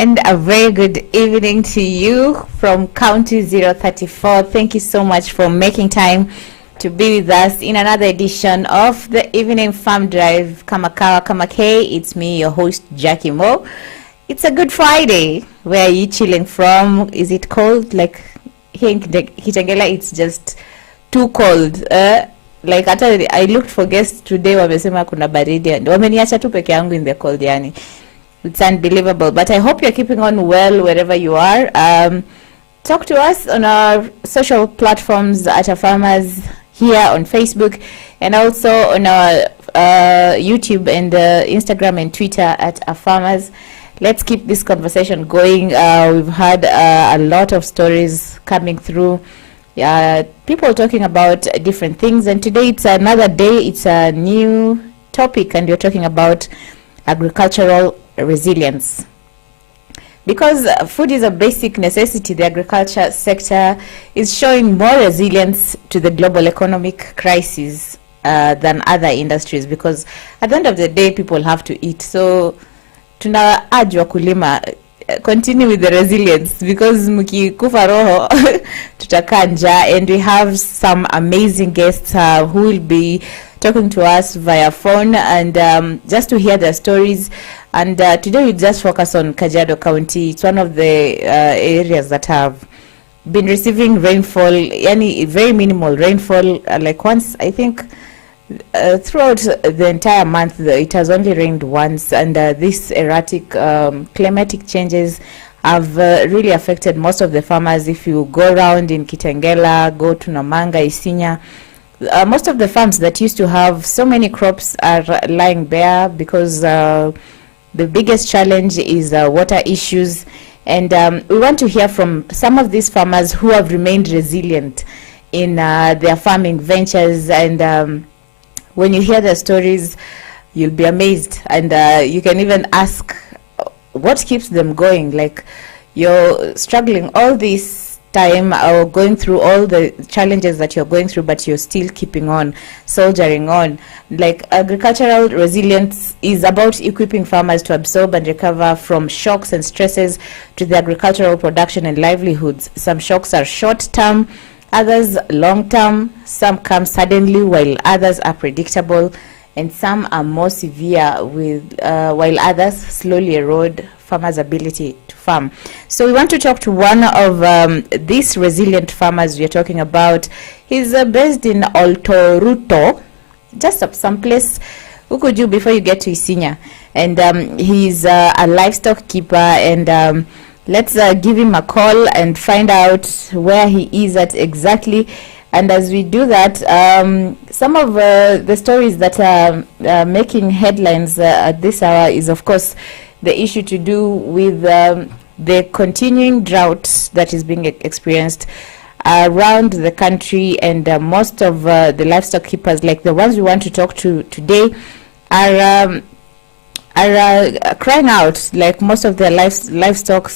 And a very good evening to you from County 034. Thank you so much for making time to be with us in another edition of the Evening Farm Drive. Kamakawa Kamake, it's me, your host, Jackie Mo. It's a good Friday. Where are you chilling from? Is it cold? Like here in Kitengela, it's just too cold. Like I looked for guests today, wamesema kuna baridi and wameniacha tu peke yangu in the cold yani. It's unbelievable, but I hope you're keeping on well wherever you are. Talk to us on our social platforms at Afarmers here on Facebook, and also on our YouTube and Instagram and Twitter at Afarmers. Let's keep this conversation going. We've had a lot of stories coming through. People talking about different things, and today it's another day. It's a new topic, and we're talking about agricultural resilience. Because food is a basic necessity, the agriculture sector is showing more resilience to the global economic crisis than other industries, because at the end of the day, people have to eat. So tuna urge wakulima, continue with the resilience, because mukikufa roho tutakaa njaa. And we have some amazing guests who will be talking to us via phone, and just to hear their stories. And today we just focus on Kajiado County. It's one of the areas that have been receiving rainfall, yani very minimal rainfall. Like once, I think, throughout the entire month, it has only rained once. And these erratic climatic changes have really affected most of the farmers. If you go around in Kitengela, go to Namanga, Isinya, most of the farms that used to have so many crops are lying bare, because the biggest challenge is water issues. And we want to hear from some of these farmers who have remained resilient in their farming ventures. And when you hear their stories, you'll be amazed. And you can even ask what keeps them going. Like, you're struggling all this time or going through all the challenges that you're going through, but you're still keeping on, soldiering on. Like, agricultural resilience is about equipping farmers to absorb and recover from shocks and stresses to the agricultural production and livelihoods. Some shocks are short-term, others long-term. Some come suddenly, while others are predictable, and some are more severe, with while others slowly erode farmers' ability to farm. So we want to talk to one of these resilient farmers we are talking about. He's based in Oltoruto, just some place Ukuju before you get to Isinya. And he's a livestock keeper, and let's give him a call and find out where he is at exactly. And as we do that, some of the stories that are making headlines at this hour is, of course, the issue to do with the continuing drought that is being experienced around the country. And most of the livestock keepers, like the ones we want to talk to today, are crying out. Like, most of their livestock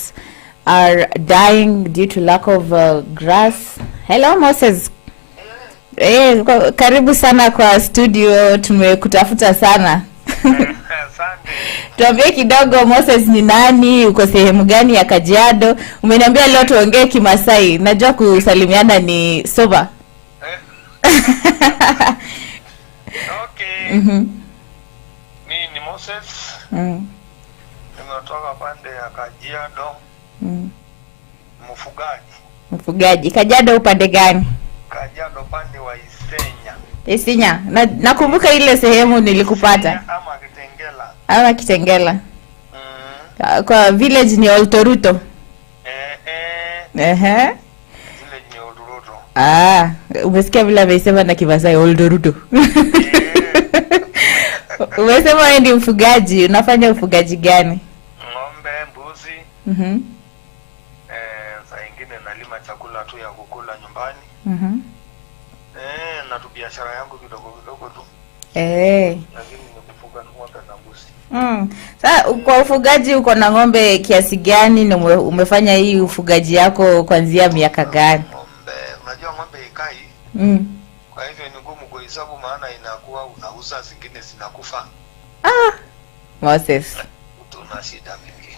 are dying due to lack of grass. Hello, Moses. Karibu sana kwa studio, tumekutafuta sana. Tuambie kidogo, Moses ni nani, uko sehemu gani ya Kajiado? Umeniambia leo tuongee Kimasai. Najua kusalimiana ni soba. Okay. Mimi ni Moses. Nimetoka pande ya Kajiado. Mfugaji. Kajiado upande gani? Kajiado pande wa Isinya. Isinya. Nakumbuka ile sehemu nilikupata. Ama Kitengela. Kwa village ni Oltoruto. Village ni Oltoruto. Umesikia vile amesema na Kimasai Oltoruto. Umesema wewe ndi mfugaji, unafanya ufugaji gani? Ng'ombe, mbuzi. Saa ingine nalima chakula tu ya kukula nyumbani. Na tu biashara yangu kidogo tu. Lakini nimekufuga ng'ombe na mbuzi. Sasa kwa ufugaji uko na ng'ombe kiasi gani, na umefanya hii ufugaji yako kuanzia miaka gani? Ng'ombe, unajua ng'ombe ikai. Kwa hivyo ni ngumu kuhesabu, maana inakuwa unauza, zingine zinakufa. Moses. Tuna shida mingi.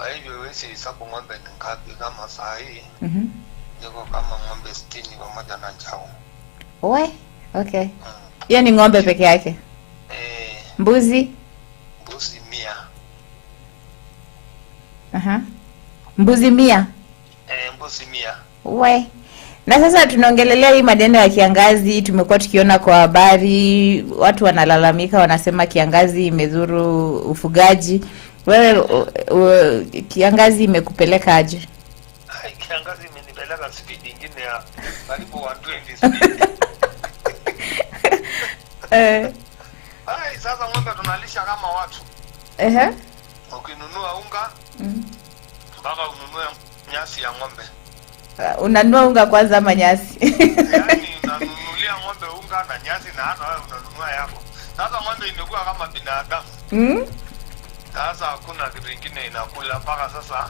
Kwa hivyo wewe hesabu ng'ombe ni ngapi kama saa hii? Niko kama ng'ombe 60 pamoja na njao. We, okay. Hiyo ni ng'ombe peke yake? Mbuzi? Mbuzi 100. Mbuzi 100? Mbuzi 100. We. Na sasa tunaongelelea hii maneno ya kiangazi, tumekuwa tukiona kwa habari, watu wanalalamika, wanasema kiangazi imedhuru ufugaji. Wewe kiangazi imekupeleka aje? Kiangazi imenipeleka speed nyingine ya karibu 120 speed. Sasa ng'ombe tunalisha kama watu. Ukinunua unga, mpaka ununue nyasi ya ng'ombe. Unanunua unga kwanza ama nyasi? Yaani unanunulia ng'ombe unga na nyasi na hata wewe unanunua yako. Sasa ng'ombe imekuwa kama binadamu. Sasa hakuna kitu kingine inakula mpaka sasa.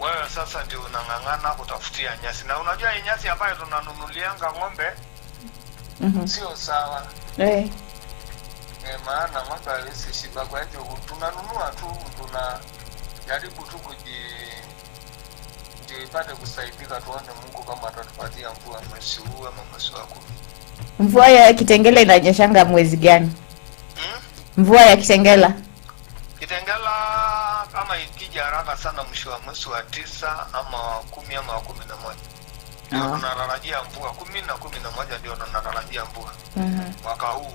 Wewe sasa ndio unang'ang'ana kutafutia nyasi. Na unajua hii nyasi ambayo tunanunulianga ng'ombe sio sawa. Maana ng'ombe hawezi shiba, kwa hivyo tunanunua tu, tunajaribu tu ipate kusaidika, tuone Mungu kama atatupatia mvua mwezi huu ama mwezi wa 10. Mvua ya Kitengela inanyeshanga mwezi gani? Mvua ya Kitengela kama ikija haraka sana mwisho wa mwezi wa 9 ama 10 ama 11. Ndio tunatarajia mvua 10 na 11 ndio tunatarajia mvua. Mwaka huu.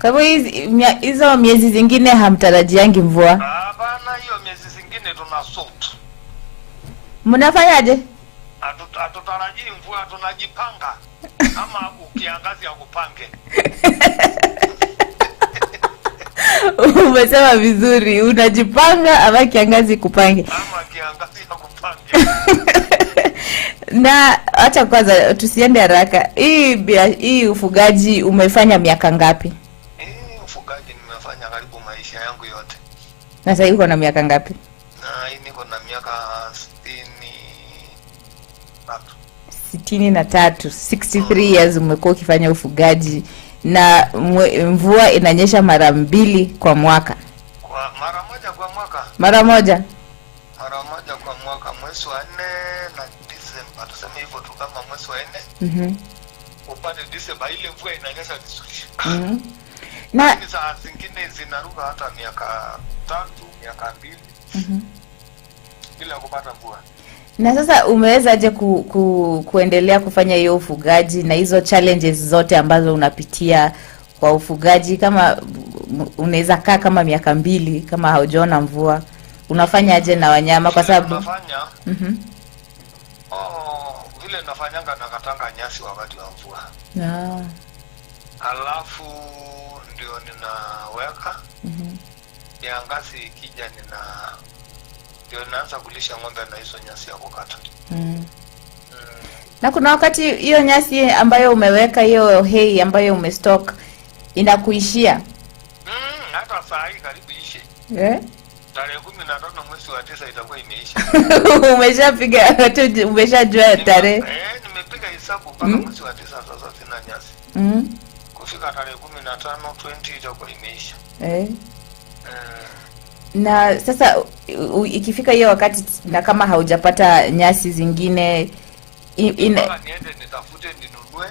Kwa hivyo hizo miezi zingine hamtarajiangi mvua? Hapana, hiyo miezi zingine tuna sort. Mnafanyaje? Hatutarajii mvua, tunajipanga. Ama ukiangazi akupange. Umesema vizuri, unajipanga ama kiangazi kupange? Ama kiangazi akupange. Na acha kwanza tusiende haraka. Hii ufugaji umefanya miaka ngapi? Ufugaji nimefanya karibu maisha yangu yote. Na sasa uko na miaka ngapi? Niko na miaka 63. 63 years umekuwa ukifanya ufugaji, na mvua inanyesha mara 2 kwa mwaka. Mara moja kwa mwaka. Mara moja kwa mwaka, mwezi wa 4 na Disemba. Tuseme hivyo tu, kama mwezi wa 4. Upate Disemba ile mvua inanyesha vizuri. Na saa zingine zinaruka hata miaka 3, miaka 2. Bila kupata mvua. Na sasa umewezaje kuendelea kufanya hiyo ufugaji na hizo challenges zote ambazo unapitia kwa ufugaji? Kama unaweza kaa kama miaka 2 kama haujaona mvua, unafanya aje na wanyama? Kwa sababu vile nafanyanga nakatanga nyasi wakati wa mvua. Alafu ndio ninaweka. Kiangazi ikija ndio naanza kulisha ng'ombe na hizo nyasi ya kukata. Na kuna wakati hiyo nyasi ambayo umeweka, hiyo hay ambayo umestock inakuishia? Hata saa hii karibu ishe. Tarehe 15 mwezi wa 9 itakuwa imeisha. Umeshapiga umeshajua tarehe? Nimepiga hesabu mpaka mwezi wa 9 sasa sina nyasi. Kufika tarehe 15 20 itakuwa imeisha. Na sasa ikifika hiyo wakati, na kama haujapata nyasi zingine niende nitafute ninunue.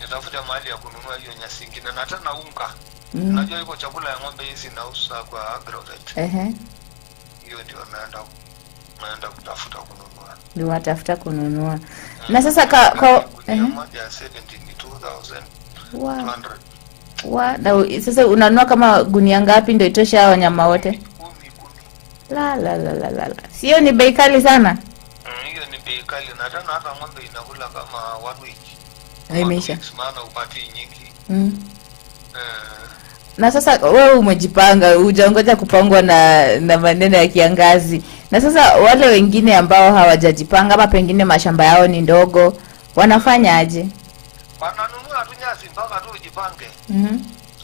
Nitafute mahali ya kununua hiyo nyasi zingine na tena unga. Unajua iko chakula ya ng'ombe hizi nauza kwa agrovet. Hiyo ndio naenda kutafuta kununua. Ndio watafuta kununua. Na sasa moja 72,200. Na sasa unanunua kama gunia ngapi ndio itosha wanyama wote? 10. La. Sio ni bei kali sana? Hiyo ni bei kali, na tena hata ng'ombe inakula kama 1 week. Imeisha. Maana upati nyingi. Na sasa wewe umejipanga, hujangoja kupangwa na maneno ya kiangazi. Na sasa wale wengine ambao hawajajipanga, ama pengine mashamba yao ni ndogo, wanafanya aje? Wananunua tu nyasi mpaka tu ujipange.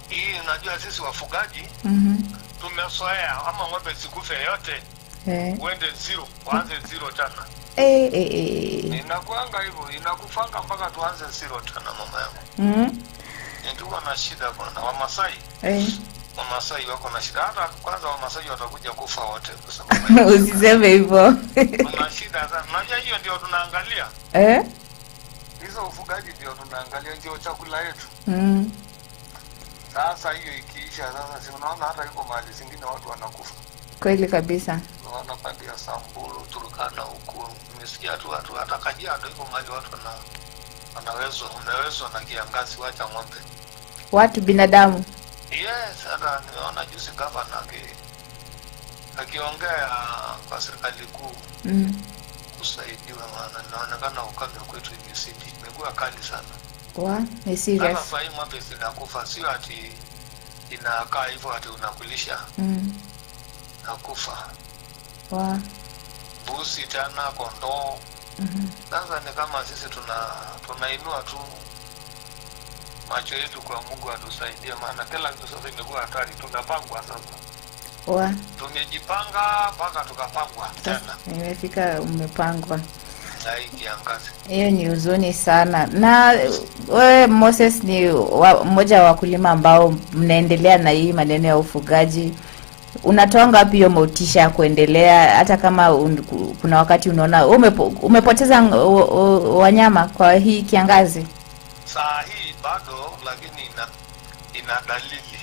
Hii unajua sisi wafugaji tumesoea, ama ng'ombe sikufe yote. Uende 0, uanze 0 tena. Inakuanga hivyo, inakufanga mpaka tuanze 0 tena mama yangu. Ndio na shida bwana. Wamasai Wamasai wako na shida. Hata kwanza Wamasai watakuja kufa wote kwa sababu usiseme hivyo. kuna shida sana. Unajua hiyo ndio tunaangalia. Hizo ufugaji ndio tunaangalia, ndio chakula yetu. Sasa hiyo ikiisha, sasa si unaona hata yuko mahali zingine watu wanakufa. Kweli kabisa. Unaona pande ya Samburu, Turkana huko, umesikia tu watu hata Kajiado yuko mahali watu umewezwa na kiangazi, wacha ng'ombe. Watu binadamu. Yes, hata nimeona juzi gavana akiongea kwa serikali kuu kusaidiwa, maana inaonekana ukame kwetu imekuwa kali sana. Ni serious. Sasa hii ng'ombe zinakufa, sio ati inakaa hivyo ati unakulisha. Nakufa. Busi tena, kondoo. Sasa ni kama sisi tunainua tu macho yetu kwa Mungu atusaidie, maana kila kitu sasa imekuwa hatari. Tunapangwa sasa. Tumejipanga mpaka tukapangwa tena. Imefika umepangwa. Kiangazi. Hiyo ni huzuni sana. Na wewe Moses ni mmoja wa wakulima ambao mnaendelea na hii maneno ya ufugaji. Unatoa ngapi hiyo motisha ya kuendelea, hata kama kuna wakati unaona umepoteza wanyama kwa hii kiangazi? Saa hii bado, lakini ina dalili.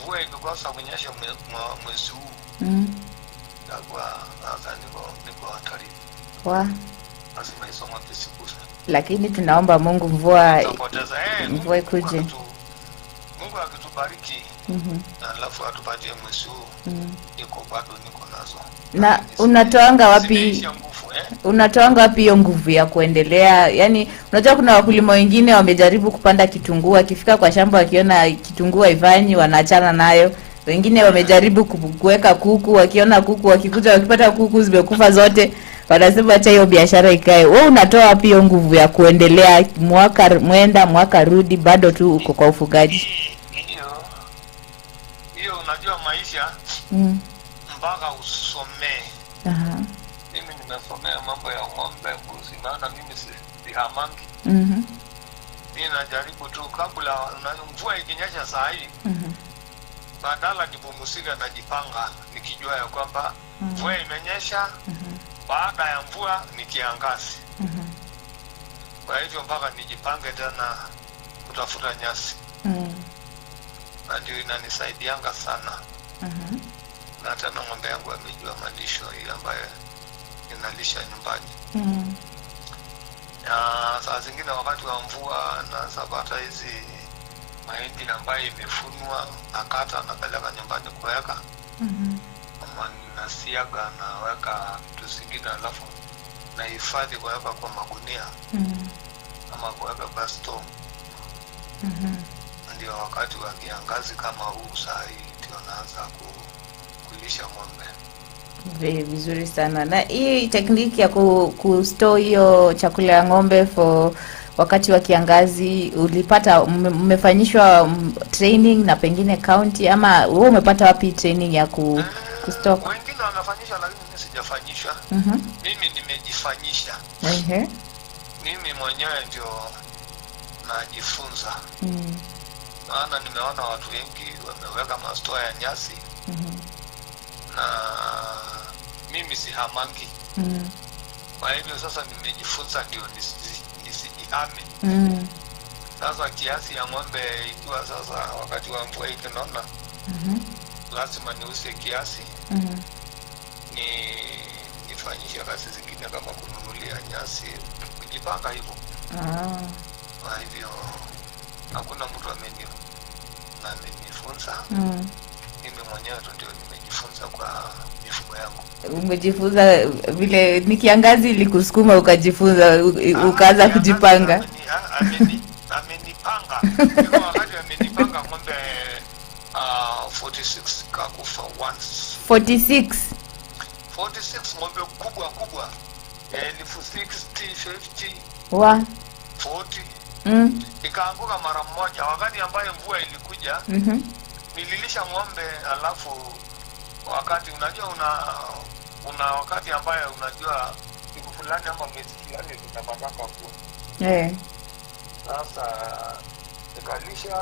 Mvua ikikosa kunyesha mwezi huu. Kwa sasa niko hatari. Lazima isoma kisikusa. Lakini tunaomba Mungu mvua ikuje. Mungu akitubariki. Alafu atupatie mwezi huu. Niko nazo. Na unatoanga wapi hiyo nguvu ya kuendelea? Yaani unajua kuna wakulima wengine wamejaribu kupanda kitunguu, akifika kwa shamba wakiona kitunguu haifanyi wanaachana nayo. Wengine wamejaribu kuweka kuku, wakiona kuku wakikuja wakipata kuku zimekufa zote, wanasema acha hiyo biashara ikae. Wewe unatoa wapi hiyo nguvu ya kuendelea, mwaka mwenda mwaka rudi bado tu uko kwa ufugaji? Hiyo unajua maisha mpaka usomee. Mimi nimesomea mambo ya ng'ombe, mbuzi, maana mimi si hamangi. Mimi najaribu tu kabla mvua ikinyesha saa hii. Badala nipumzike najipanga nikijua ya kwamba mvua imenyesha, baada ya mvua ni kiangazi. Kwa hivyo mpaka nijipange tena kutafuta nyasi. Na ndio inanisaidianga sana. Na tena ng'ombe yangu amejua malisho hii ambayo inalisha nyumbani. Saa zingine wakati wa mvua na sabata hizi mahindi ambayo imefunwa nakata napeleka nyumbani kuweka. Ama nasiaga naweka vitu zingine, alafu nahifadhi kuweka kwa magunia. Ama kuweka kwa store. Ndio wakati wa kiangazi kama huu saa hii ndio naanza kulisha ng'ombe. Vizuri sana. Na hii tekniki ya kustore hiyo chakula ya ng'ombe for wakati wa kiangazi ulipata mmefanyishwa training na pengine county, ama wewe umepata wapi training ya kustore? Wengine wanafanyisha lakini mimi sijafanyisha. Mimi nimejifanyisha. Mimi mwenyewe ndio najifunza. Maana nimeona watu wengi wameweka mastore ya nyasi. Na mimi si hamangi. Kwa hivyo sasa nimejifunza ndio nisijihame. Sasa kiasi ya ng'ombe ikiwa sasa wakati wa mvua ikinona, lazima niuze kiasi. Nifanyishe kazi zingine kama kununulia nyasi, kujipanga hivyo. Kwa hivyo hakuna mtu amenifunza. Mimi mwenyewe ndio nimejifunza kwa mifugo yangu. Umejifunza vile ni kiangazi ilikusukuma ukajifunza ukaanza kujipanga. Amenipanga. Kwa wakati amenipanga ng'ombe 46 kakufa once. 46 ng'ombe kubwa. 60, 50. 40. Ikaanguka mara moja wakati ambaye mvua ilikuja. Nililisha ng'ombe, alafu wakati unajua una wakati ambaye unajua siku fulani ama mwezi fulani tunapataka ku. Sasa Nikalisha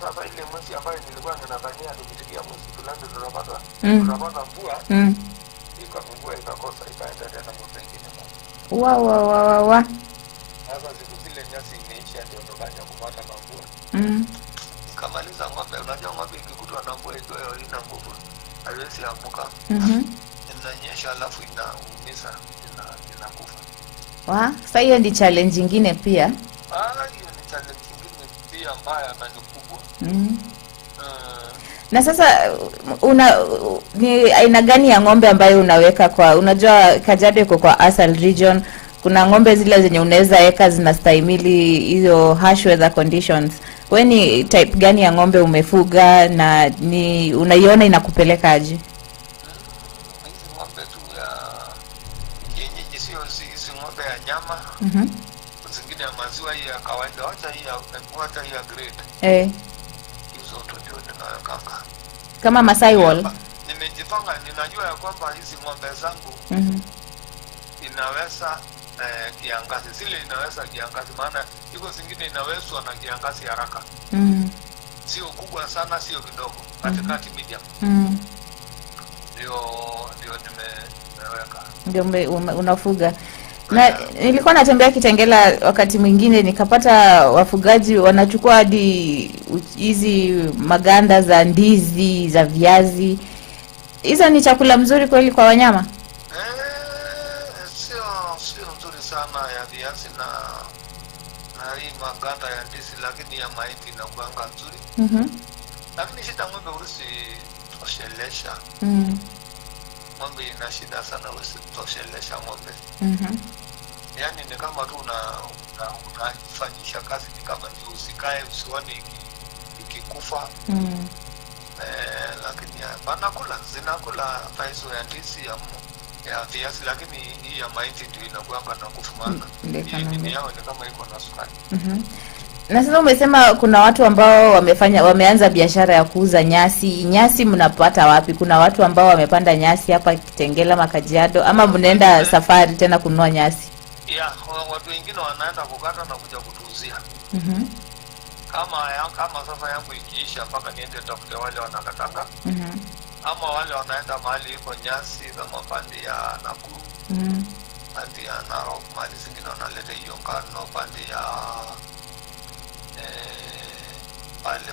sasa ile mwezi ambayo nilikuwa ninadhania nikitikia mwezi fulani tunapata mvua. Mvua ikakosa ikaenda tena mwezi mwingine. Sasa siku zile nyasi imeisha ndio tukaja kupata mvua. Nikamaliza ng'ombe, unajua ng'ombe ikikutwa na mvua ikiwa ina nguvu haiwezi amuka. Inanyesha alafu inaumiza inakufa. Sasa hiyo ni challenge nyingine pia. Hiyo ni challenge nyingine pia mbaya na ni kubwa. Na sasa ni aina gani ya ng'ombe ambayo unaweka kwa, unajua Kajiado iko kwa Asal region, kuna ng'ombe zile zenye unaweza weka zinastahimili hizo harsh weather conditions. Wewe ni type gani ya ng'ombe umefuga na ni unaiona inakupeleka aje? Hizi ng'ombe tu ya yenyeji, sio hizi ng'ombe ya nyama. Zingine ya maziwa hii ya kawaida, hata hii ya grade. Hizo tu ndio ninaweka kama Masai Wall. Nimejipanga, ninajua ya kwamba hizi ng'ombe zangu inaweza kiangazi, zile inaweza kiangazi, maana iko zingine inawezwa na kiangazi haraka. Sio kubwa sana, sio kidogo, katikati medium. Ndio nimeweka. Ndio unafuga. Na nilikuwa natembea Kitengela wakati mwingine nikapata wafugaji wanachukua hadi hizi maganda za ndizi, za viazi. Hizo ni chakula mzuri kweli kwa wanyama? Sio nzuri sana ya viazi na hii maganda ya ndizi, lakini ya mahindi inakuanga nzuri. Lakini shida ng'ombe urusi toshelesha. Ng'ombe ina shida sana urusi toshelesha ng'ombe. Yaani ni kama tu unafanyisha kazi, ni kama ndio usikae usione ikikufa. Lakini zinakula paiso ya ndizi ya viazi, lakini hii ya mahindi ndio inakuanga na nguvu, maana hii yao ni kama iko na sukari. Na sasa umesema kuna watu ambao wameanza biashara ya kuuza nyasi. Nyasi mnapata wapi? Kuna watu ambao wamepanda nyasi hapa Kitengela, Makajiado, ama mnaenda safari tena kununua nyasi? Watu wengine wanaenda kukata na kuja kutuuzia. Kama sasa yangu ikiisha mpaka niende tafute wale wanakatanga. Ama wale wanaenda mahali iko nyasi kama pande ya Nakuru. Pande ya Narok, mahali zingine wanaleta hiyo ngano, pande ya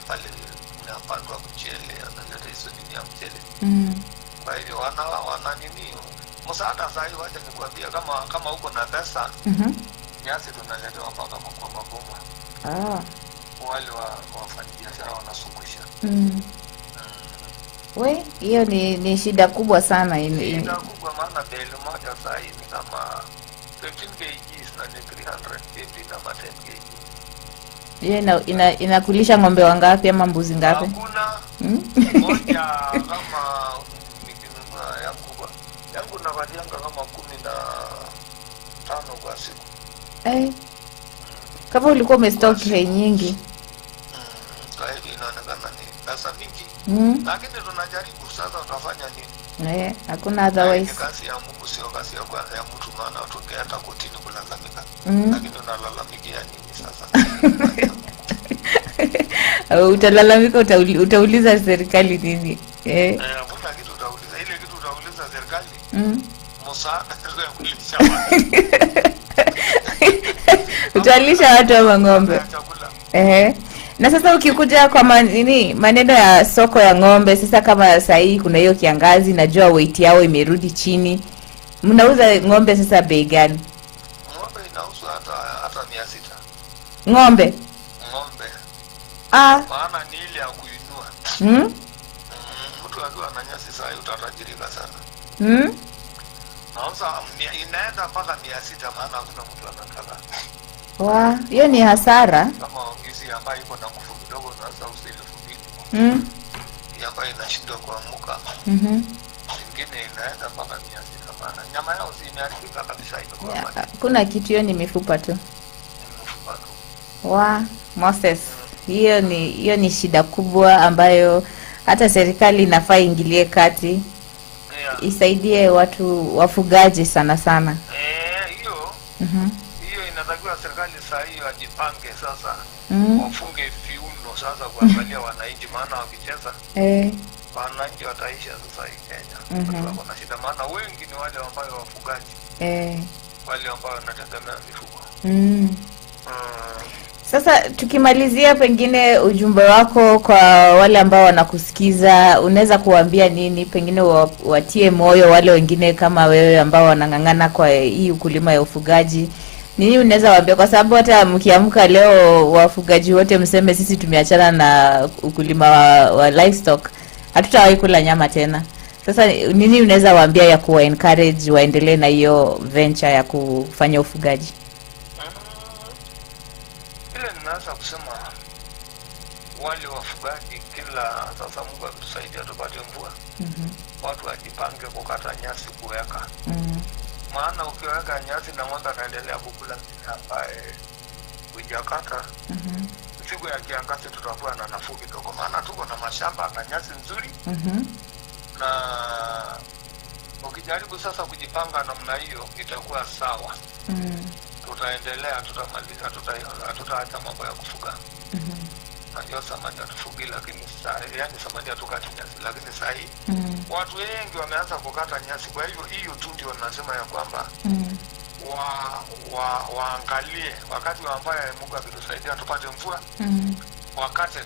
pale unapandwa mchele, wanaleta hizo nini ya mchele. Kwa hivyo wana nini msaada sahi, wacha nikwambia, kama uko na pesa, nyasi tunaletewa mpaka kwa maboma. Wale wafanyabiashara wanasungusha. Hiyo ni shida kubwa sana. Shida kubwa, maana bale moja sahi ni kama 15 kg na ni 350 kama 10 kg. Yeye inakulisha ng'ombe wangapi ama mbuzi ngapi? Hakuna moja kama nikinunua yangu nakatianga kama 15 kwa siku. Kama ulikuwa umestock nyingi. Kwa hivyo inaonekana ni pesa mingi. Lakini tunajaribu sasa, utafanya nini? Hakuna otherwise. Kazi ya Mungu sio kazi ya mtu, maana tukienda kotini kulalamika. Lakini unalalamikia nini sasa? Utalalamika, utauliza serikali nini? Hakuna kitu utauliza. Ile kitu utauliza serikali. Msaada ya kulisha watu. Utalisha watu wa ng'ombe. Na sasa ukikuja kwa maneno ya soko ya ng'ombe, sasa kama sasa hii kuna hiyo kiangazi, najua weight yao imerudi chini. Mnauza ng'ombe sasa bei gani? Ng'ombe inauzwa hata 600. Ng'ombe. Maana ni ile ya kuinua. Mtu akiwa na nyasi sasa utatajirika sana. Nauza inaenda mpaka 600, maana hakuna mtu anataka. Hiyo ni hasara. Kama ongezi ambayo iko na nguvu kidogo, sasa usiele 2000. Ambayo inashindwa kuamuka. Nyingine inaenda mpaka 600, maana nyama yao imeharibika kabisa hiyo. Kuna kitu, hiyo ni mifupa tu. Moses. Hiyo ni shida kubwa ambayo hata serikali inafaa ingilie kati. Isaidie watu wafugaji sana sana. Hiyo inatakiwa serikali saa hiyo ajipange sasa. Wafunge viuno sasa kuangalia wananchi, maana wakicheza wananchi wataisha sasa hii Kenya. Watu wana shida, maana wengi ni wale ambao wafugaji, wale ambao wanategemea mifugo. Sasa tukimalizia, pengine ujumbe wako kwa wale ambao wanakusikiza, unaweza kuambia nini? Pengine watie moyo wale wengine kama wewe ambao wanang'ang'ana kwa hii ukulima ya ufugaji. Nini unaweza waambia? Kwa sababu hata mkiamka leo wafugaji wote mseme sisi tumeachana na ukulima wa livestock, hatutawahi kula nyama tena. Sasa nini unaweza waambia ya kuwa encourage waendelee na hiyo venture ya kufanya ufugaji? Naweza kusema wale wafugaji, kila sasa Mungu atusaidia tupate mvua, watu wajipange kukata nyasi kuweka. Maana ukiweka nyasi na ng'ombe anaendelea kukula ambaye hujakata, siku ya kiangazi tutakuwa na nafuu kidogo, maana tuko na mashamba na nyasi nzuri. Na ukijaribu sasa kujipanga namna hiyo itakuwa sawa. Tutaendelea, tutamaliza, tutaacha mambo ya kufuga. Najua samadi hatufugi, lakini yani samadi hatukati nyasi, lakini saa hii watu wengi wameanza kukata nyasi. Kwa hivyo hiyo tu ndio nasema ya kwamba waangalie wakati ambaye Mungu akitusaidia tupate mvua,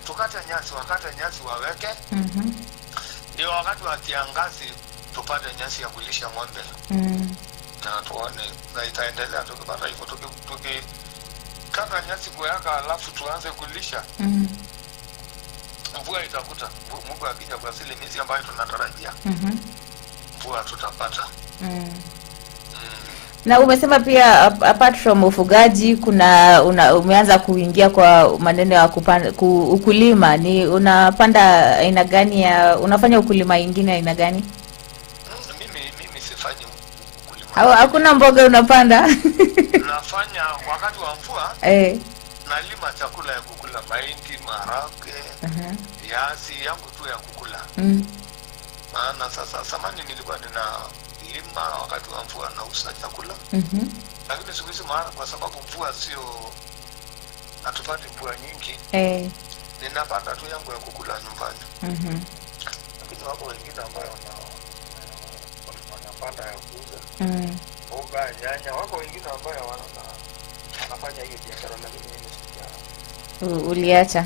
tukate nyasi waweke, ndio wakati wa kiangazi tupate nyasi ya kulisha ng'ombe. Na tuone na itaendelea tukipata hivyo, tukikata nyasi kuweka alafu tuanze kulisha, mvua itakuta. Mungu akija kwa asili miezi ambayo tunatarajia, mvua tutapata. Na umesema pia apart from ufugaji kuna umeanza kuingia kwa maneno ya ukulima. Ni unapanda aina gani ya, unafanya ukulima ingine aina gani? Mimi sifanyi ukulima. Hakuna mboga unapanda? Nafanya wakati wa mvua. Nalima chakula ya kukula, mahindi, maharage, viazi yangu tu ya kukula. Maana sasa samani nilikuwa lima wakati wa mvua na usa chakula. Lakini siku hizi maana kwa sababu mvua sio, hatupati mvua nyingi, ninapata tu yangu ya kukula nyumbani. Lakini wako wengine ambao wanapanda ya kuuza, mboga, nyanya, wako wengine ambao wanafanya hiyo biashara, lakini mimi sijaanza. Uliacha?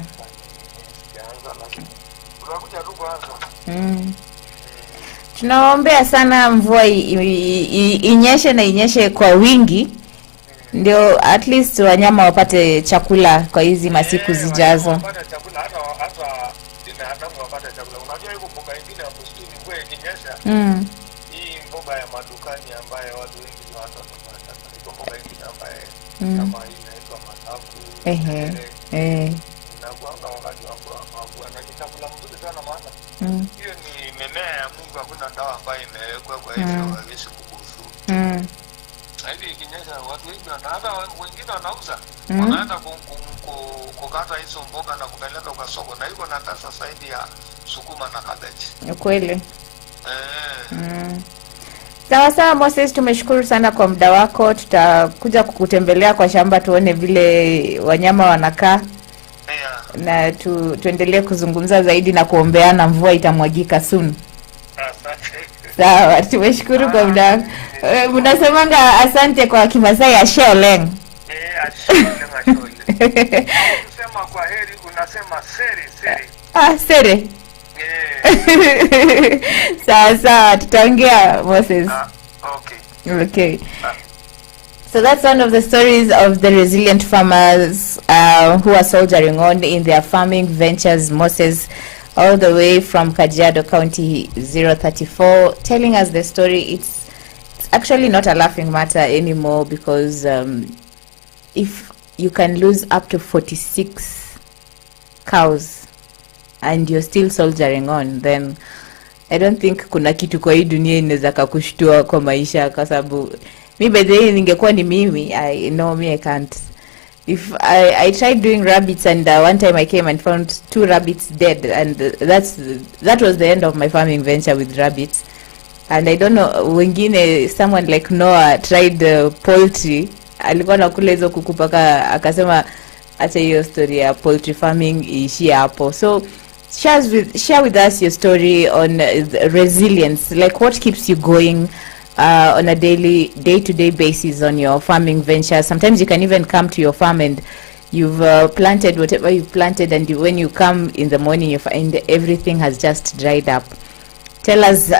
Sijaanza, lakini unakuja tu kwanza. Tunaombea sana mvua inyeshe na inyeshe kwa wingi, ndio at least wanyama wapate chakula kwa hizi masiku zijazo. Wapate chakula, hata binadamu wapate chakula. Unajua hiyo mboga nyingine ya msituni mvua ikinyesha, hii mboga ya madukani ambayo watu wengi wanataka, iko mboga nyingine ambayo kama inaitwa matafu. Na kuanga wakati wa mvua na ni chakula mzuri sana, maana hiyo ni mimea ya Mungu, hakuna dawa ambayo imewekwa, kwa hivyo haiwezi kukuhusu. Hivi ikinyesha watu wengi na hata wengine wanauza, wanaenda kukata hizo mboga na kupeleka kwa soko, na iko na pesa zaidi ya sukuma na cabbage. Kweli. Sawa Moses, tumeshukuru sana kwa muda wako. Tutakuja kukutembelea kwa shamba tuone vile wanyama wanakaa. Na tuendelee kuzungumza zaidi na kuombeana mvua itamwagika soon. Sawa, tumeshukuru kwa muda. Mnasemanga asante kwa Kimasai ashe oleng. Unasema kwa heri, unasema sere. Sere. Sawa, tutaongea Moses. Okay. So that's one of the stories of the resilient farmers who are soldiering on in their farming ventures. Moses, all the way from Kajiado County 034, telling us the story. It's actually not a laughing matter anymore, because if you can lose up to 46 cows and you're still soldiering on, then I don't think kuna kitu kwa hii dunia inaweza kukushtua kwa maisha, kwa sababu maybe the ningekuwa ni mimi, I know me, I can't. If I tried doing rabbits, and one time I came and found 2 rabbits dead, and that was the end of my farming venture with rabbits. And I don't know, wengine, someone like Noah tried poultry, alikuwa nakula hizo kuku paka akasema acha hiyo story ya poultry farming iishie hapo. So share with us your story on resilience, like what keeps you going on a day-to-day basis on your farming venture. Sometimes you can even come to your farm and you've planted whatever you've planted, and when you come in the morning you find everything has just dried up. Tell us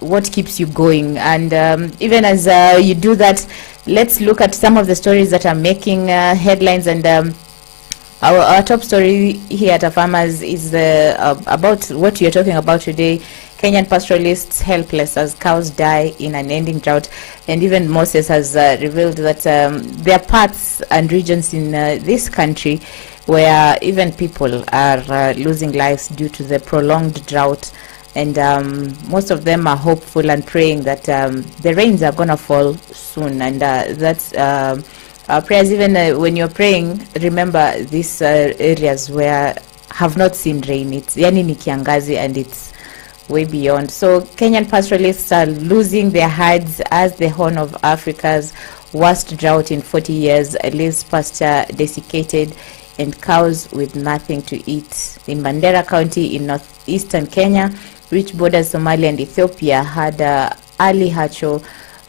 what keeps you going, and even as you do that, let's look at some of the stories that are making headlines. And our top story here at Afarmers is about what you're talking about today. Kenyan pastoralists helpless as cows die in an ending drought. And even Moses has revealed that there are parts and regions in this country where even people are losing lives due to the prolonged drought. And most of them are hopeful and praying that the rains are going to fall soon. And that's our prayers. Even when you're praying, remember these areas where have not seen rain. It's yani ni kiangazi, and it's way beyond. So Kenyan pastoralists are losing their herds as the Horn of Africa's worst drought in 40 years leaves pasture desiccated and cows with nothing to eat. In Mandera County in northeastern Kenya, which borders Somalia and Ethiopia, had Ali Hacho,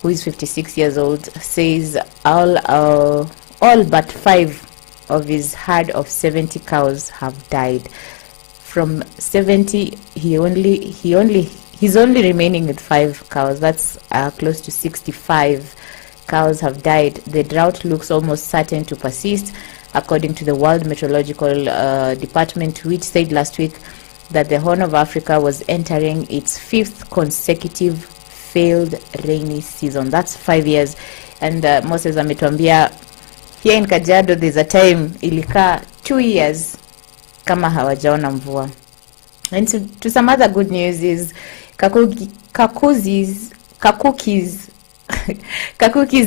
who is 56 years old, says all but 5 of his herd of 70 cows have died. From 70, he's only remaining with 5 cows. That's close to 65 cows have died. The drought looks almost certain to persist, according to the World Meteorological Department, which said last week that the Horn of Africa was entering its 5th consecutive failed rainy season. That's 5 years. And Moses ametuambia here in Kajiado there's a time ilikaa 2 years kama hawajaona mvua. And to some other good news is Kakuki's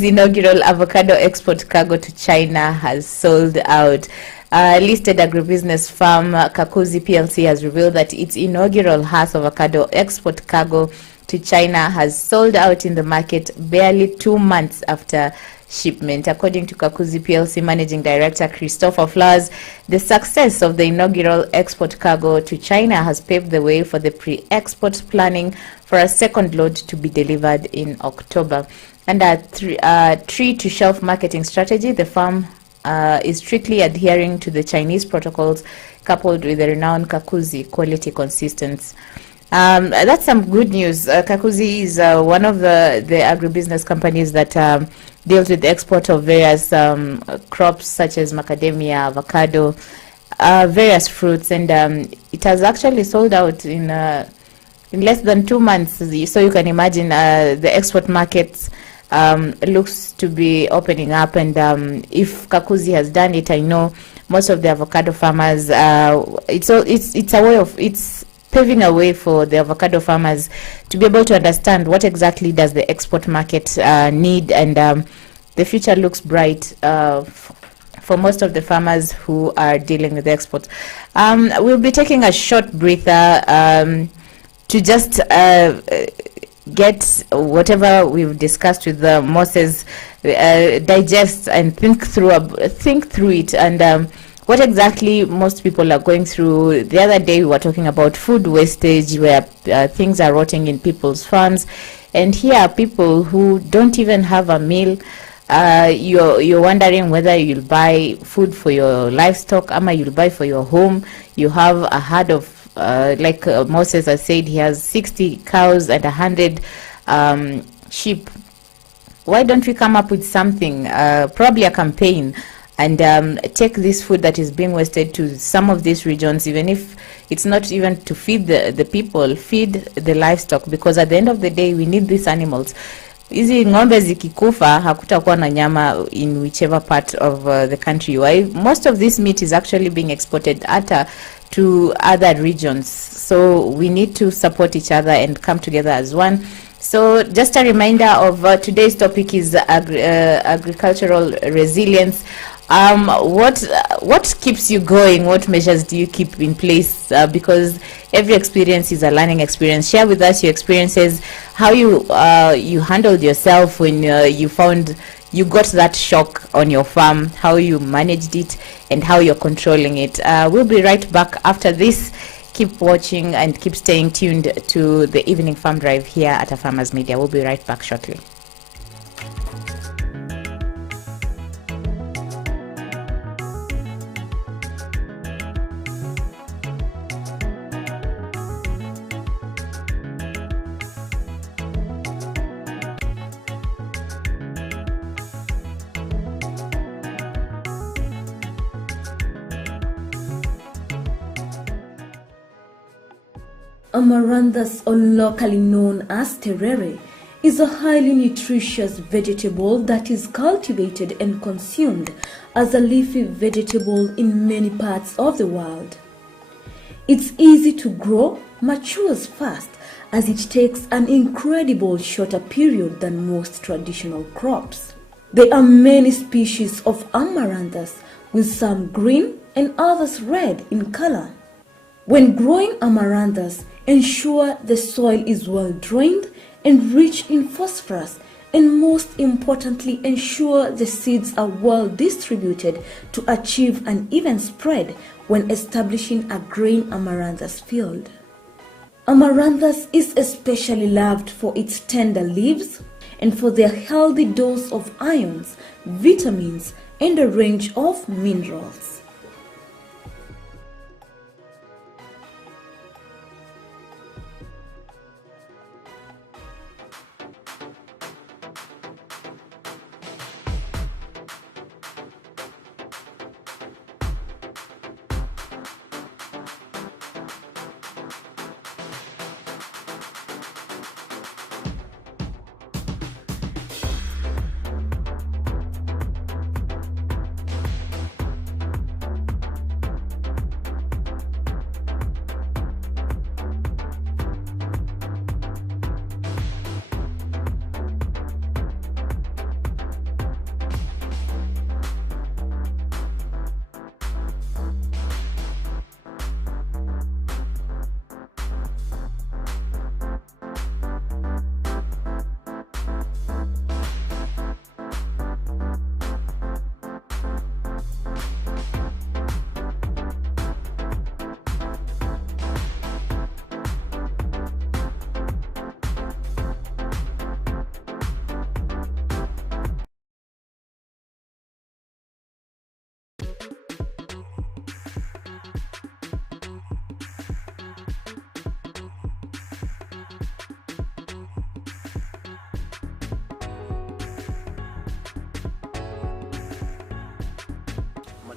inaugural avocado export cargo to China has sold out. Listed agribusiness firm Kakuzi PLC has revealed that its inaugural Hass avocado export cargo to China has sold out in the market barely 2 months after shipment. According to Kakuzi PLC Managing Director Christopher Flowers, the success of the inaugural export cargo to China has paved the way for the pre-export planning for a second load to be delivered in October. And a tree-to-shelf marketing strategy, the firm is strictly adhering to the Chinese protocols, coupled with the renowned Kakuzi quality consistency. That's some good news. Kakuzi is one of the agribusiness companies that deals with the export of various crops such as macadamia, avocado, various fruits, and it has actually sold out in less than 2 months. So you can imagine the export markets looks to be opening up, and if Kakuzi has done it, I know most of the avocado farmers. It's paving a way for the avocado farmers to be able to understand what exactly does the export market need, and the future looks bright for most of the farmers who are dealing with exports. We'll be taking a short breather to just get whatever we've discussed with Moses, digest and think through it, and what exactly most people are going through. The other day we were talking about food wastage, where things are rotting in people's farms, and here are people who don't even have a meal. You're wondering whether you'll buy food for your livestock or you'll buy for your home. You have a herd of like Moses has said, he has 60 cows and 100 sheep. Why don't we come up with something, probably a campaign, and take this food that is being wasted to some of these regions, even if it's not even to feed the people, feed the livestock, because at the end of the day we need these animals. Hizi ng'ombe zikikufa hakutakuwa na nyama in whichever part of the country you are. Most of this meat is actually being exported to other regions, so we need to support each other and come together as one. So just a reminder of today's topic is agricultural resilience. What keeps you going? What measures do you keep in place? Because every experience is a learning experience. Share with us your experiences, how you handled yourself when you found you got that shock on your farm, how you managed it, and how you're controlling it. We'll be right back after this. Keep watching and keep staying tuned to the Evening Farm Drive here at Afarmers Media. We'll be right back shortly. Amaranthus, or locally known as terere, is a highly nutritious vegetable that is cultivated and consumed as a leafy vegetable in many parts of the world. It's easy to grow, matures fast, as it takes an incredible shorter period than most traditional crops. There are many species of Amaranthus, with some green and others red in color. When growing Amaranthus, ensure the soil is well drained and rich in phosphorus, and most importantly, ensure the seeds are well distributed to achieve an even spread when establishing a grain Amaranthus field. Amaranthus is especially loved for its tender leaves and for their healthy dose of ions, vitamins, and a range of minerals.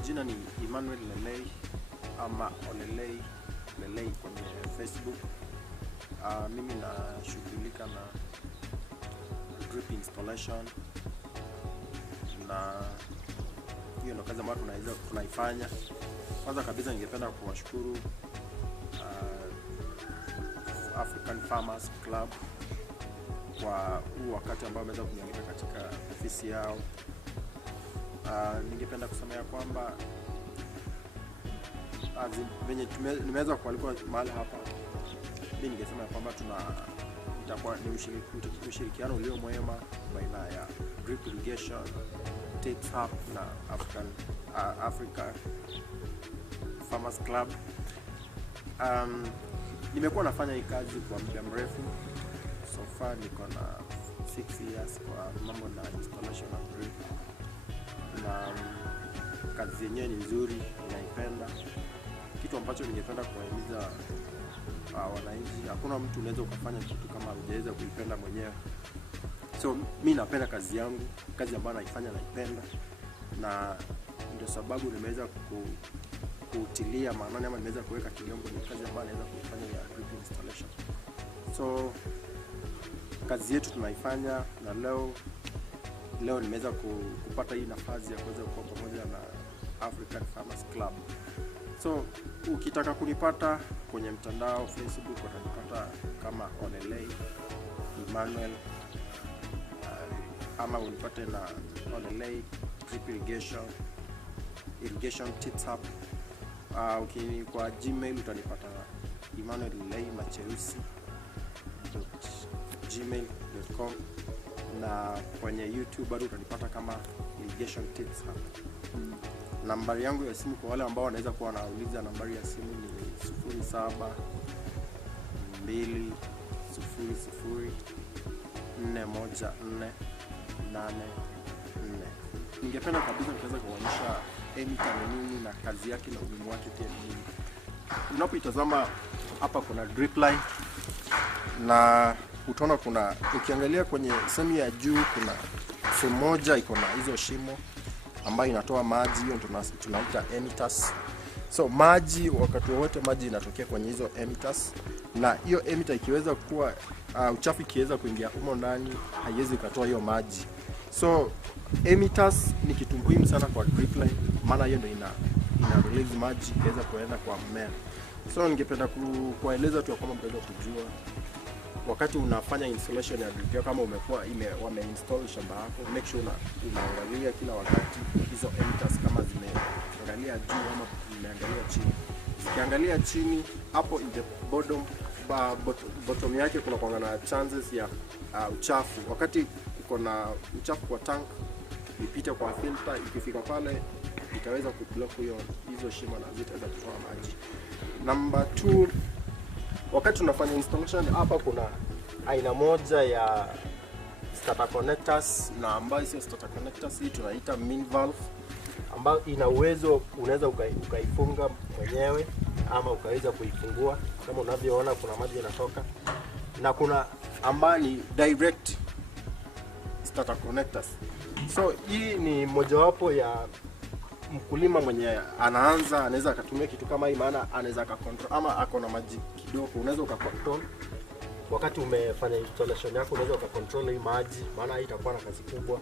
Jina ni Emmanuel Lelei ama Olelei Lelei kwenye Facebook. Mimi nashughulika na drip installation, na hiyo ndio kazi ambayo tunaifanya. Kwanza kabisa ningependa kuwashukuru African Farmers Club kwa huu wakati ambao wameweza kunialika katika ofisi yao. Ningependa kusema ya kwamba venye nimeweza kualikwa mahali hapa, mimi ningesema ya kwamba itakuwa ni ushirikiano ulio mwema baina ya drip irrigation, Takes Up na Africa Farmers Club. Nimekuwa nafanya hii kazi kwa muda mrefu. So far niko na 6 years kwa mambo na installation of drip, na kazi yenyewe ni nzuri, ninaipenda. Kitu ambacho ningependa kuwahimiza wananchi, hakuna mtu unaweza ukafanya kitu kama hujaweza kuipenda mwenyewe. So mimi napenda kazi yangu, kazi ambayo naifanya naipenda, na ndio sababu nimeweza kutilia maanani ama nimeweza kuweka kinyongo ni kazi ambayo naweza kuifanya ya drip installation. So kazi yetu tunaifanya, na leo nimeweza kupata hii nafasi ya kuweza kuwa pamoja na African Farmers Club. So ukitaka kunipata kwenye mtandao Facebook, utanipata kama Olelei Emmanuel, ama unipate na Olelei drip irrigation tips up. Kwa Gmail utanipata emmanuel.lei@gmail.com, na kwenye YouTube bado utanipata kama irrigation tips hapa. Nambari yangu ya simu kwa wale ambao wanaweza kuwa wanauliza, nambari ya simu ni 0720041484. Ningependa kabisa kuweza kuonyesha emitter ni nini na kazi yake na umuhimu wake pia ni nini. Unapoitazama hapa kuna drip line, na utaona kuna, ukiangalia kwenye sehemu ya juu kuna sehemu moja iko na hizo shimo ambayo inatoa maji, hiyo tunaita emitters. So maji, wakati wote maji inatokea kwenye hizo emitters, na hiyo emitter ikiweza kuwa uchafu ikiweza kuingia humo ndani haiwezi kutoa hiyo maji. So emitters ni kitu muhimu sana kwa drip line, maana hiyo ndio ina release maji iweza kuenda kwa mmea. So ningependa kueleza tu kwamba mtaweza kujua wakati unafanya installation ya drip, kama wameinstall shamba yako, make sure unaangalia kila wakati hizo emitters kama zimeangalia juu ama zimeangalia chini. Zikiangalia chini, hapo in the bottom yake kuna kwa na chances ya uchafu. Wakati uko na uchafu kwa tank, ipite kwa filter, ikifika pale itaweza kublock hizo shimo na zitaweza kutoa maji. Number 2, wakati unafanya installation hapa kuna aina moja ya starter connectors, na ambayo sio starter connectors, hii tunaita min valve, ambayo ina uwezo unaweza ukaifunga mwenyewe ama ukaweza kuifungua kama unavyoona, kuna maji yanatoka, na kuna ambayo ni direct starter connectors. So hii ni mojawapo ya mkulima mwenye anaanza anaweza akatumia kitu kama hii, maana anaweza akacontrol, ama ako na maji kidogo, unaweza ukacontrol wakati umefanya installation yako, unaweza ukacontrol hii maji, maana hii itakuwa na kazi kubwa.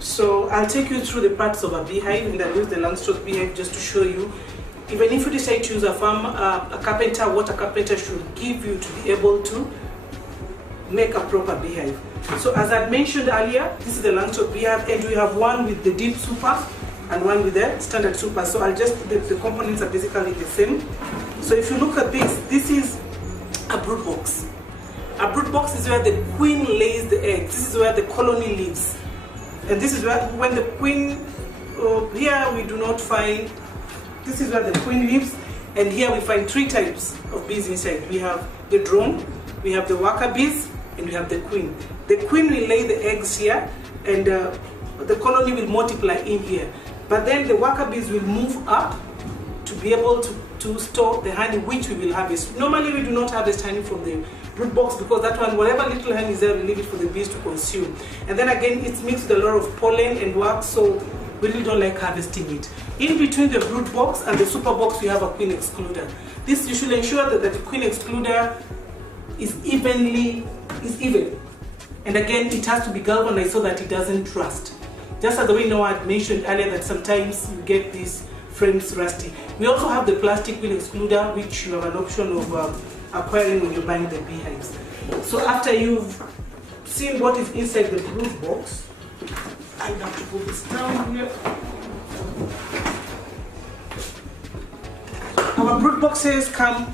So I'll take you through the parts of a beehive, and I'll use the Langstroth beehive just to show you, even if you decide to use a carpenter, what a carpenter should give you to be able to make a proper beehive. So as I mentioned earlier, this is the Langstroth beehive, and we have one with the deep super and one with the standard super. So the components are basically the same. So if you look at this is a brood box. A brood box is where the queen lays the eggs. This is where the colony lives. And this is where, when the queen, here we do not find, this is where the queen lives, and here we find 3 types of bees inside. We have the drone, we have the worker bees, and we have the queen. The queen will lay the eggs here, and the colony will multiply in here. But then the worker bees will move up to be able to store the honey, which we will harvest. Normally we do not harvest honey from the brood box, because that one, whatever little honey is there, we leave it for the bees to consume. And then again, it's mixed with a lot of pollen and wax, so we really don't like harvesting it. In between the brood box and the super box, we have a queen excluder. This, you should ensure that the queen excluder is even. And again, it has to be galvanized so that it doesn't rust. Just as the way Noah had mentioned earlier, that sometimes you get these frames rusty. We also have the plastic queen excluder, which you have an option of acquiring when you're buying the beehives. So after you've seen what is inside the brood box, I have to put this down here. Our brood boxes come,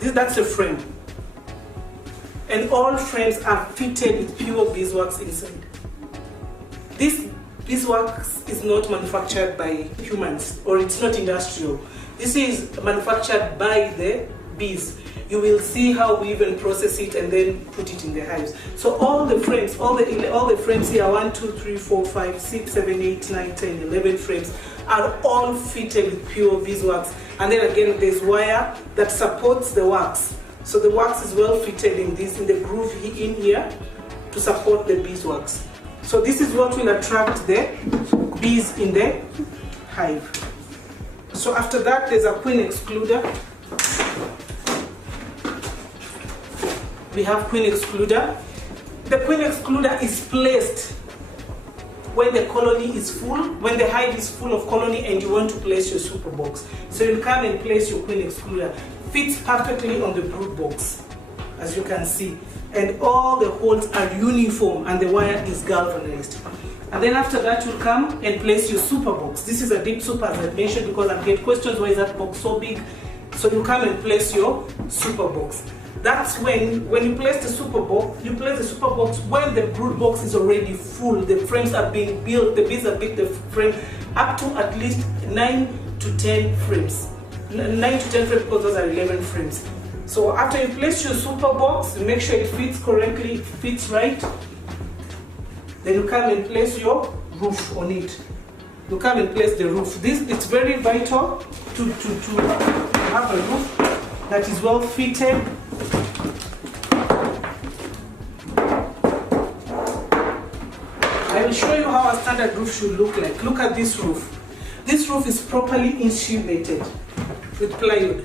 that's a frame. And all frames are fitted with pure beeswax inside. This beeswax is not manufactured by humans, or it's not industrial. This is manufactured by the bees. You will see how we even process it and then put it in the hives. So all the frames, all the frames here, 1, 2, 3, 4, 5, 6, 7, 8, 9, 10, 11 frames, are all fitted with pure beeswax. And then again, there's wire that supports the wax. So the wax is well fitted in the groove in here to support the beeswax. So this is what will attract the bees in the hive. So after that, there's a queen excluder. We have queen excluder. The queen excluder is placed when the colony is full, when the hive is full of colony and you want to place your super box. So you come and place your queen excluder. Fits perfectly on the brood box, as you can see. And all the holes are uniform and the wire is galvanized. And then after that, you'll come and place your super box. This is a deep super, as I mentioned, because I get questions, why is that box so big? So you come and place your super box. That's when you place the super box, you place the super box when the brood box is already full. The frames are being built, the bees are built the frame up to at least 9 to 10 frames. 9 to 10 frames because those are 11 frames. So after you place your super box, you make sure it fits correctly, it fits right. Then you come and place your roof on it. You come and place the roof. It's very vital to have a roof that is well fitted. I will show you how a standard roof should look like. Look at this roof. This roof is properly insulated with plywood.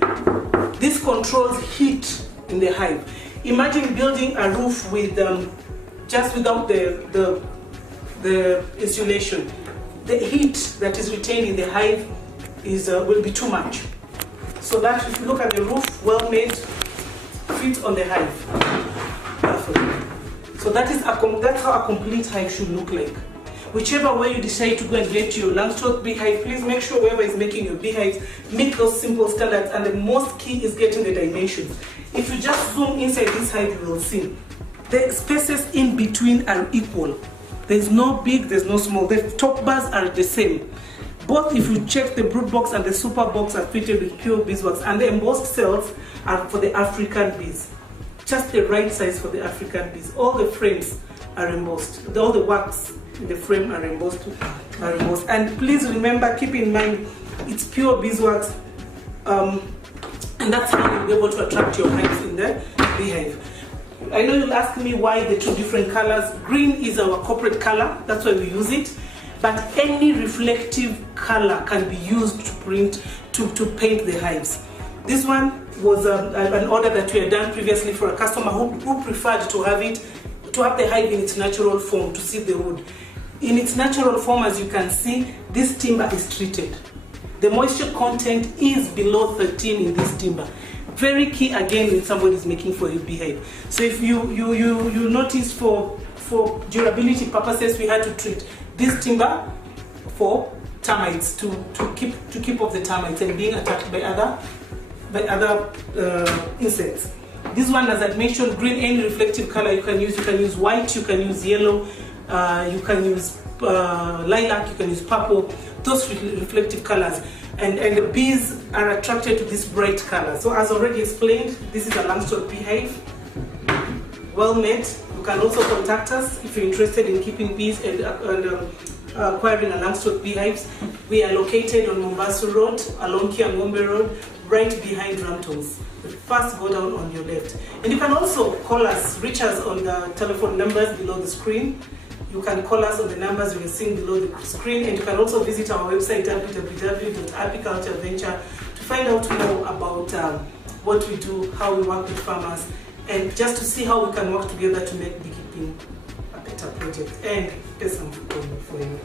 This controls heat in the hive. Imagine building a roof with just without the insulation. The heat that is retained in the hive will be too much. So that if you look at the roof, well made, fits on the hive. Perfect. So that's how a complete hive should look like. Whichever way you decide to go and get your Langstroth beehive, please make sure whoever is making your beehives meet those simple standards, and the most key is getting the dimensions. If you just zoom inside this hive, you will see the spaces in between are equal. There's no big, there's no small. The top bars are the same. Both, if you check, the brood box and the super box are fitted with pure beeswax, and the embossed cells are for the African bees. Just the right size for the African bees. All the frames are embossed. All the wax in the frame are embossed. And please remember, keep in mind, it's pure beeswax, and that's how you'll be able to attract your hives in the beehive. I know you'll ask me why the two different colors. Green is our corporate color, that's why we use it. But any reflective color can be used to paint the hives. This one was an order that we had done previously for a customer who preferred to have the hive in its natural form, to see the wood. In its natural form, as you can see, this timber is treated. The moisture content is below 13 in this timber. Very key again when somebody is making for a beehive. So if you notice, for durability purposes, we had to treat this timber for termites to keep off the termites and being attacked by other insects. This one, as I mentioned, green, any reflective color you can use. You can use white, you can use yellow, you can use lilac, you can use purple. Those reflective colors, and the bees are attracted to this bright color. So as already explained, this is a Langstroth beehive, well made. You can also contact us if you're interested in keeping bees and acquiring a Langstroth beehives. We are located on Mombasa Road, along Kiangombe Road, right behind Ramtons. The first go down on your left. And you can also call us, reach us on the telephone numbers below the screen. You can call us on the numbers you are seeing below the screen, and you can also visit our website www.apicultureventure to find out more about what we do, how we work with farmers, and just to see how we can work together to make beekeeping a better project and get some food for you.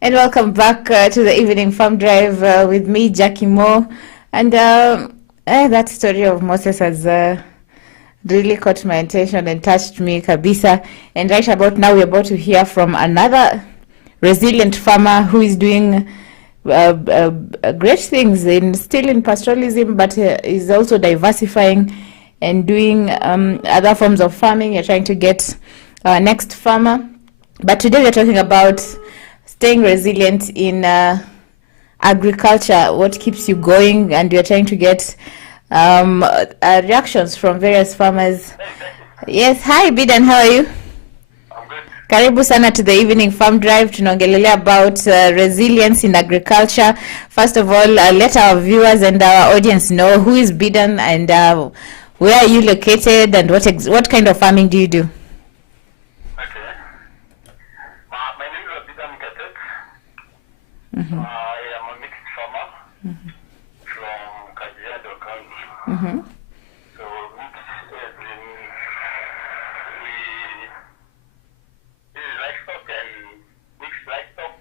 And welcome back to the Evening Farm Drive with me, Jackie Moore. And that story of Moses has really caught my attention and touched me, kabisa. And right about now, we're about to hear from another resilient farmer who is doing great things still in pastoralism, but is also diversifying and doing other forms of farming. You're trying to get next farmer. But today we're talking about staying resilient in agriculture, what keeps you going, and we're trying to get reactions from various farmers. Yes, hi Bidan, how are you? I'm good. Karibu sana to the evening farm drive. Tunaongelelea about resilience in agriculture. First of all, let our viewers and our audience know who is Bidan and where are you located and what kind of farming do you do? Okay. My name is Bidan Katet. Mm-hmm. I am a mixed farmer from Kajiado County. Mm-hmm. So mixed as in we livestock and mixed livestock,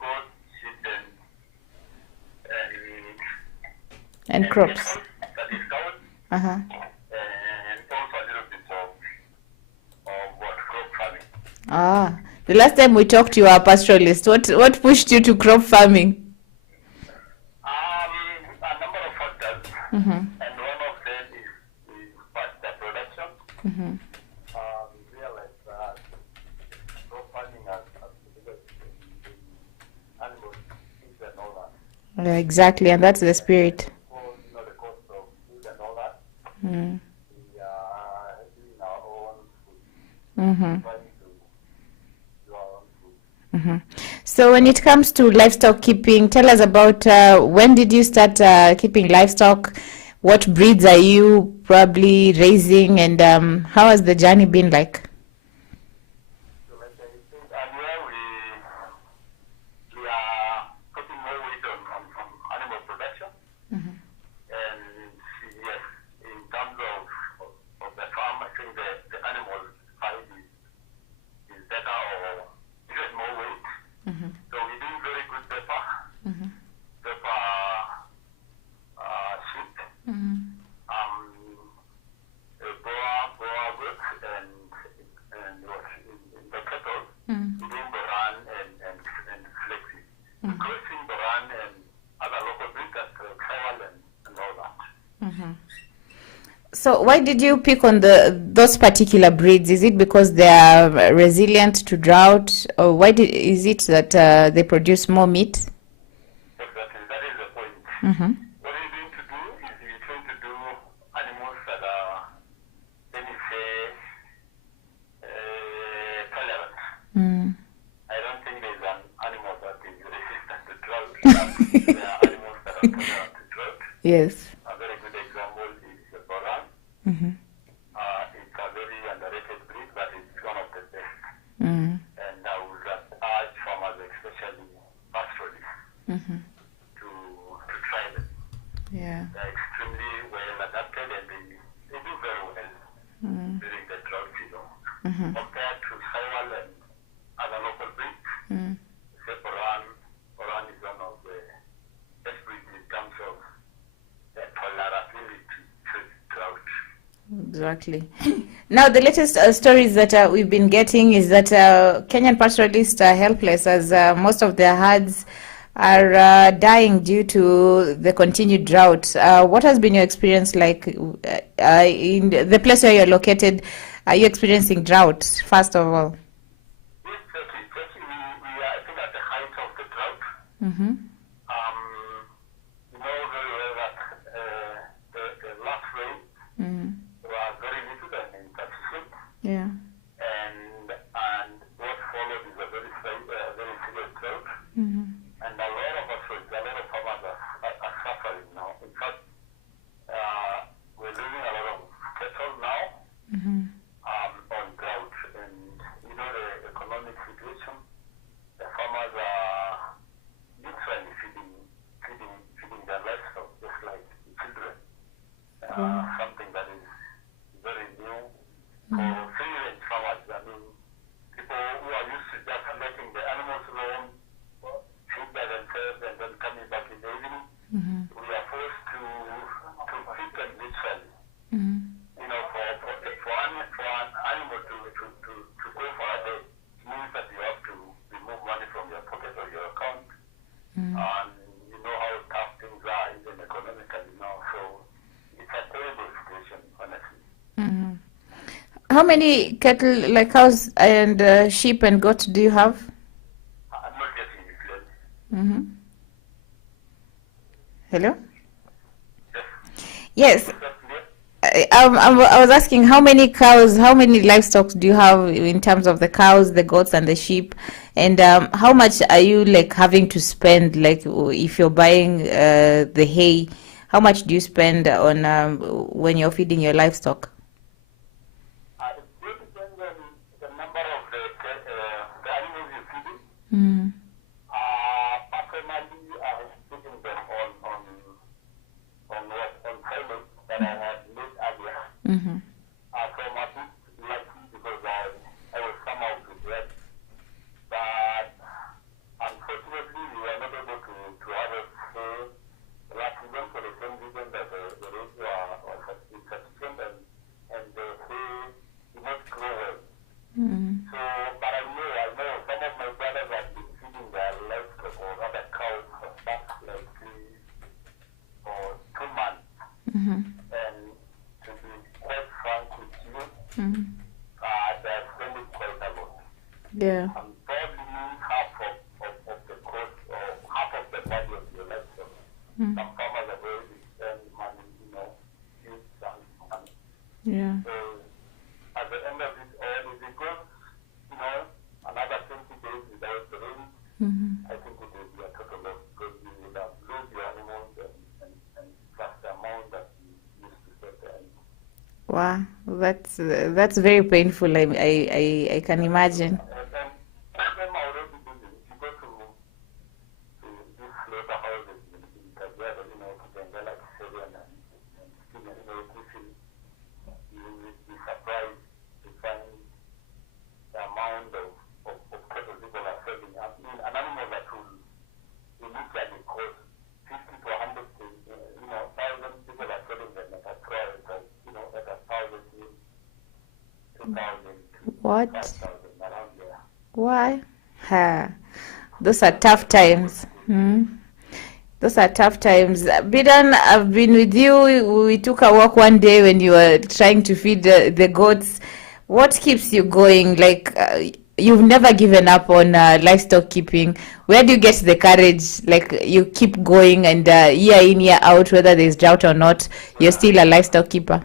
goat, sheep And crops. cattle, that is cows, Uh-huh. and also a little bit of what crop farming. Ah, the last time we talked, you were a pastoralist. What pushed you to crop farming? A number of factors, Mm-hmm. and one of them is pasture production. Mm-hmm. Realize that crop farming has animals, fish and all that. Yeah, exactly, and that's the spirit. For the cost of food and all that, Mm. we are doing our own food, Mm-hmm. trying to do our own food. Mm-hmm. So when it comes to livestock keeping, tell us about when did you start keeping livestock? What breeds are you probably raising, and how has the journey been like? So like I said earlier, we are putting more weight on animal production. Mm-hmm. And yes, in terms of the farm, I think the animal side is better or even more weight. Mm-hmm. So we're doing very good pepper, Mm-hmm. pepper sheep, Mm-hmm. boa goat, and what in the cattle, Mm-hmm. we're doing Boran and Flexi. We're crossing Boran and other local breeds like Kyle and all that. Mm-hmm. So why did you pick on those particular breeds? Is it because they are resilient to drought, or is it that they produce more meat? Exactly, that is the point. Mm-hmm. What we're going to do is we're trying to do animals that are, let me say, tolerant. Mm. I don't think there's an animal that is resistant to drought. There are animals that are tolerant to drought. Yes. A very good example is the Boran. Mm-hmm. It's a very underrated breed, but it's one of the best. Mm. And I would urge farmers, especially pastoralists, Mm-hmm. to try them. Yeah. They're extremely well adapted and they do very well during the drought season. Mm-hmm. Compared to Sawal and other local breeds, Mm. say Boran is one of the best breeds in terms of the tolerability to drought. Exactly. Now, the latest stories that we've been getting is that Kenyan pastoralists are helpless as most of their herds are dying due to the continued drought. What has been your experience like in the place where you're located? Are you experiencing drought, first of all? Yes, certainly. We are, I think, at the height of the drought. Mm-hmm. You know very well that the last rain Mm. was very little and insufficient. Yeah. And what followed is a very serious drought. Mm-hmm. And a lot of farmers are suffering now. In fact, we're losing a lot of cattle now Mm-hmm. on drought. And the economic situation, the farmers are literally How many cattle, like cows and sheep and goats do you have? I'm not getting it clearly. Mm-hmm. Hello? Yes. Yes. Is that clear? I was asking how many cows, how many livestock do you have in terms of the cows, the goats, and the sheep, and how much are you like having to spend, like if you're buying the hay, how much do you spend on when you're feeding your livestock? It really depends on the number of the animals you're feeding. Mm. Personally, I was feeding them on silos that I had made earlier. Mm-hmm. So I'm a bit lucky because I was somehow prepared. But unfortunately, we were not able to harvest hay last season for the same reason that the rains were insufficient and the hay did not grow well. Mm. So, but I know some of my brothers have been feeding their livestock or other cows for stuff like 2 months. Mm-hmm. And to be quite frank with you, Mm-hmm. they're spending quite a lot. Yeah. I'm probably half of the cost or half of the value of your livestock. Mm. Some farmers have already spent money, huge sums of money. Yeah. So at the end of it all, if it goes, another 20 days without the rain, Mm-hmm. I think it will be a total loss because you would have lost your animals and plus the amount that you used to set the animals. Wow, that's very painful. I can imagine. And them are already busy. If you go to these slaughterhouses in Kajiado, Kitengela, Kiserian, and Griffin, you will be surprised to find the amount of cattle people are selling. I mean, an animal that will initially cost 50 to 100 to, 1,000 people are selling them at a price of, at 1,000 to 2,000 to What? 5,000 around there. Why? Ha. Those are tough times. Hmm. Those are tough times. Bidan, I've been with you. We took a walk one day when you were trying to feed the goats. What keeps you going? Like, you've never given up on livestock keeping. Where do you get the courage? Like, you keep going and year in, year out, whether there's drought or not, you're still a livestock keeper.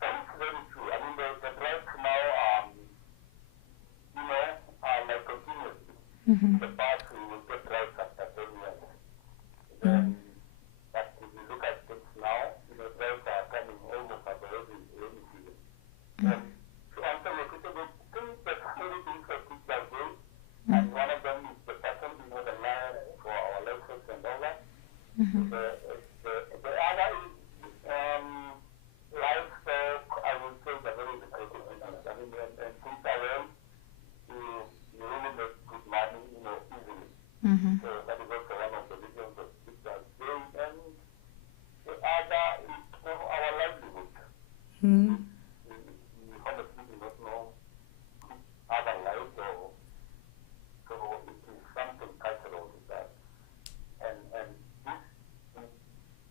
That's very true. I mean, the droughts now, are like continuously. In the past, we would get droughts after 10 years. Then, but if you look at things now, droughts are coming almost at the rainy season. And to answer your question, the things that many things that people are doing, and one of them is the pattern, the land for our livestock and all that. The other is livestock, I would say, is a very lucrative business. I mean, when things are well, you really make good money, easily. So that is also one of the reasons that people are doing. And the other is our livelihood. We honestly do not know other lives, so it is something cultural with that. And this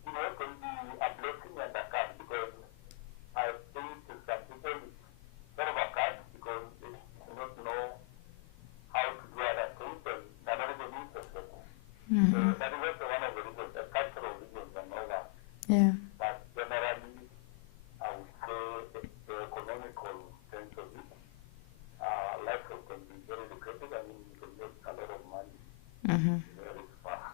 can be a blessing and a curse because I think to some people it's sort of a curse because they do not know how to do other things and they're not even interested. So that is also one of the reasons, the cultural reasons and all that. Yeah. But generally, I would say the economical sense of it, livestock can be very lucrative. I mean, you can make a lot of money very fast.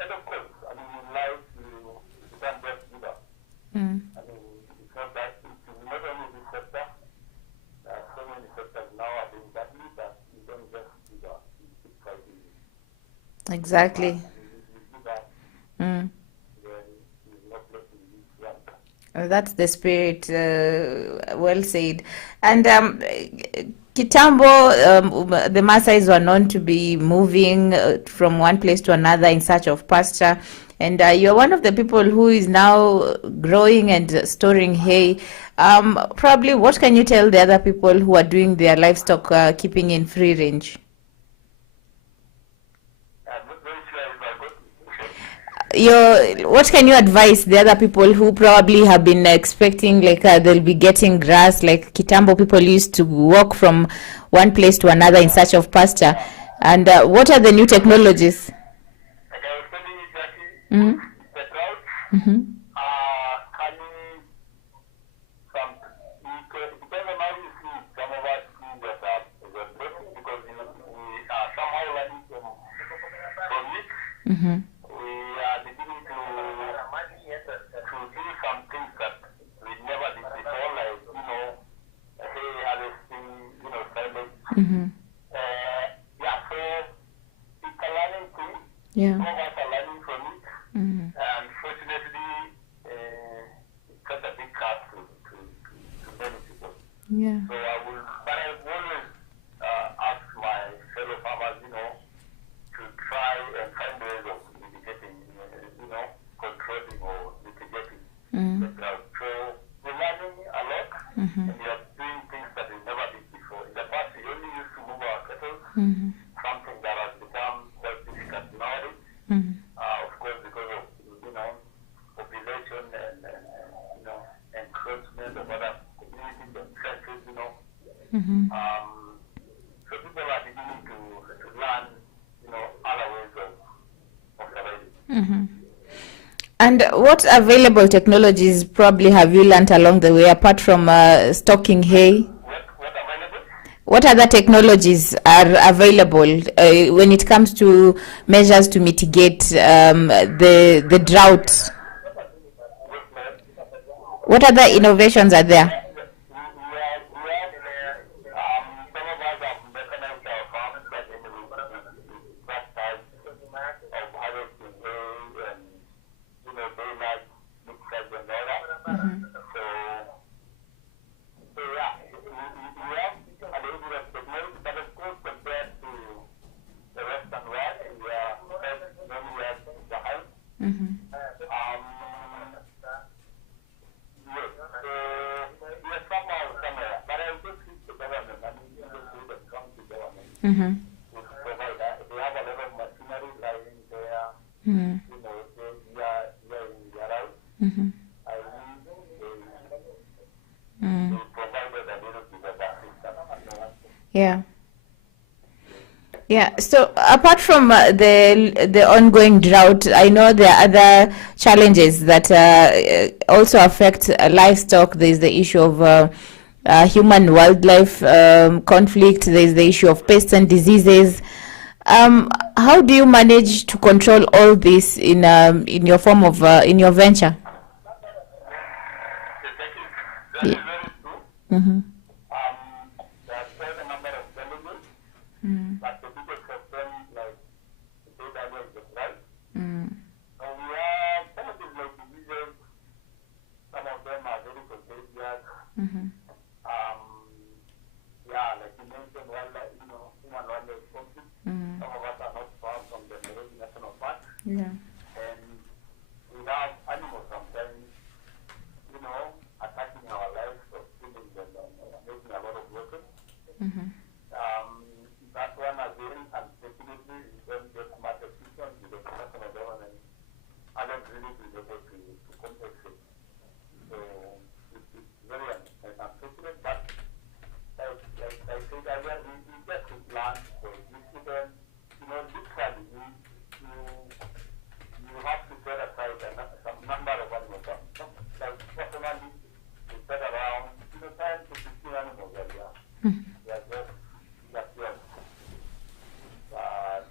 And of course, I mean, in life, you can't just give up. I mean, it's not that, it's not only this sector, there are so many sectors now are doing badly that you don't just give up, you keep fighting. Exactly. If you give up, Mm. then you're not letting this work. That's the spirit. Well said. And Kitambo, the Maasais were known to be moving from one place to another in search of pasture. And you're one of the people who is now growing and storing hay. Probably, what can you tell the other people who are doing their livestock keeping in free range? I'm not very sure if I got it. what can you advise the other people who probably have been expecting like they'll be getting grass, like Kitambo people used to walk from one place to another in search of pasture, and what are the new technologies? Like I was telling you, Jackie, Mm-hmm. the drought Mm-hmm. coming from, because now you see some of us see that the blessing because we are somehow learning from it. Mm-hmm. We are beginning to do some things that we never did before, like, hay harvesting, silage. Mm-hmm. So it's a learning thing. Yeah. Some of us are learning from it. Mm-hmm. And fortunately, it's not a big task to many people. Yeah. So but I've always asked my fellow farmers, to try and find ways of mitigating, controlling or mitigating the drought. So we're learning a lot, and we are doing things that we never did before. In the past, we only used to move our cattle, Mm-hmm. something that has become quite difficult nowadays. Mm-hmm. Of course, because of population and encroachment of other communities and churches, Mm-hmm. so people are beginning to learn, other ways of surviving. Mm-hmm. And what available technologies probably have you learnt along the way apart from stocking hay? What available? What other technologies are available when it comes to measures to mitigate the drought? What other innovations are there? Some of us have mechanized our farms, but that type of harvesting hay and, daylight, mixers and all that. So yeah, we have a little bit of technology, but of course compared to the Western world, we are many years behind. Mm-hmm. Yes, so we are somehow somewhere, but I just think the government, that comes to government, Mm-hmm. to provide that. They have a lot of machinery lying there, Mm-hmm. they are in the around. Mm-hmm. I think Mm. they provided a little bit of assistance. Yeah. Yeah. So apart from the ongoing drought, I know there are other challenges that also affect livestock. There is the issue of human wildlife conflict. There is the issue of pests and diseases. How do you manage to control all this in your form of in your venture? That is very true. Mm-hmm. There are quite a number of challenges, but the biggest of them, like the data is the price. So we have some of these like diseases, some of them are very contagious. Mm-hmm. Like you mentioned, wildlife, human wildlife conflict. Some of us are not far from the Nairobi National Park, Yeah. and we have animals sometimes, attacking our lives or killing them and making a lot of losses. Mm-hmm. That one again, unfortunately, we don't get much assistance because the national government hasn't really been able to compensate. So it's very unfortunate, but like I said earlier, we just plan for this event. Literally, you have to set aside some number of animals. Like personally, we set around 10 to 15 animals a year. They are just yours. But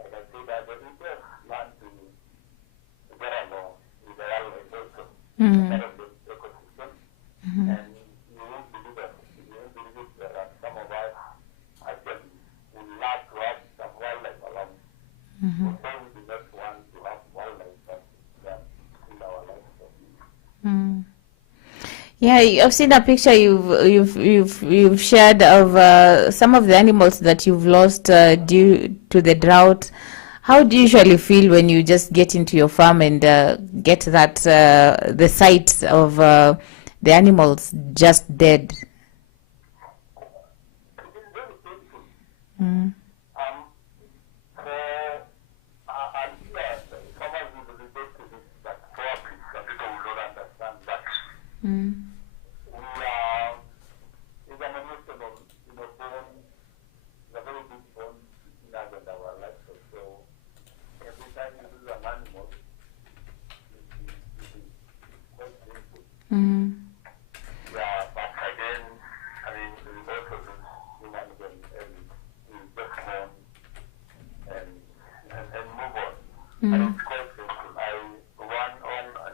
like I said, that we just learn to get along with the wildlife also, part of the ecosystem. And you won't believe it. Some of us actually would love to have some wildlife along. Although we do not want to have wildlife, but in our life. Yeah, I've seen a picture you've shared of some of the animals that you've lost due to the drought. How do you usually feel when you just get into your farm and get that the sight of the animals just dead? It is very painful. Mm. For farmers Mm. We are, it's an emotional, bond, it's a very big bond between us and our livestock. So every time you lose an animal, it is quite painful. Mm. Yeah, but again, I mean, we also lose humans and we just mourn and move on. And it's quite painful.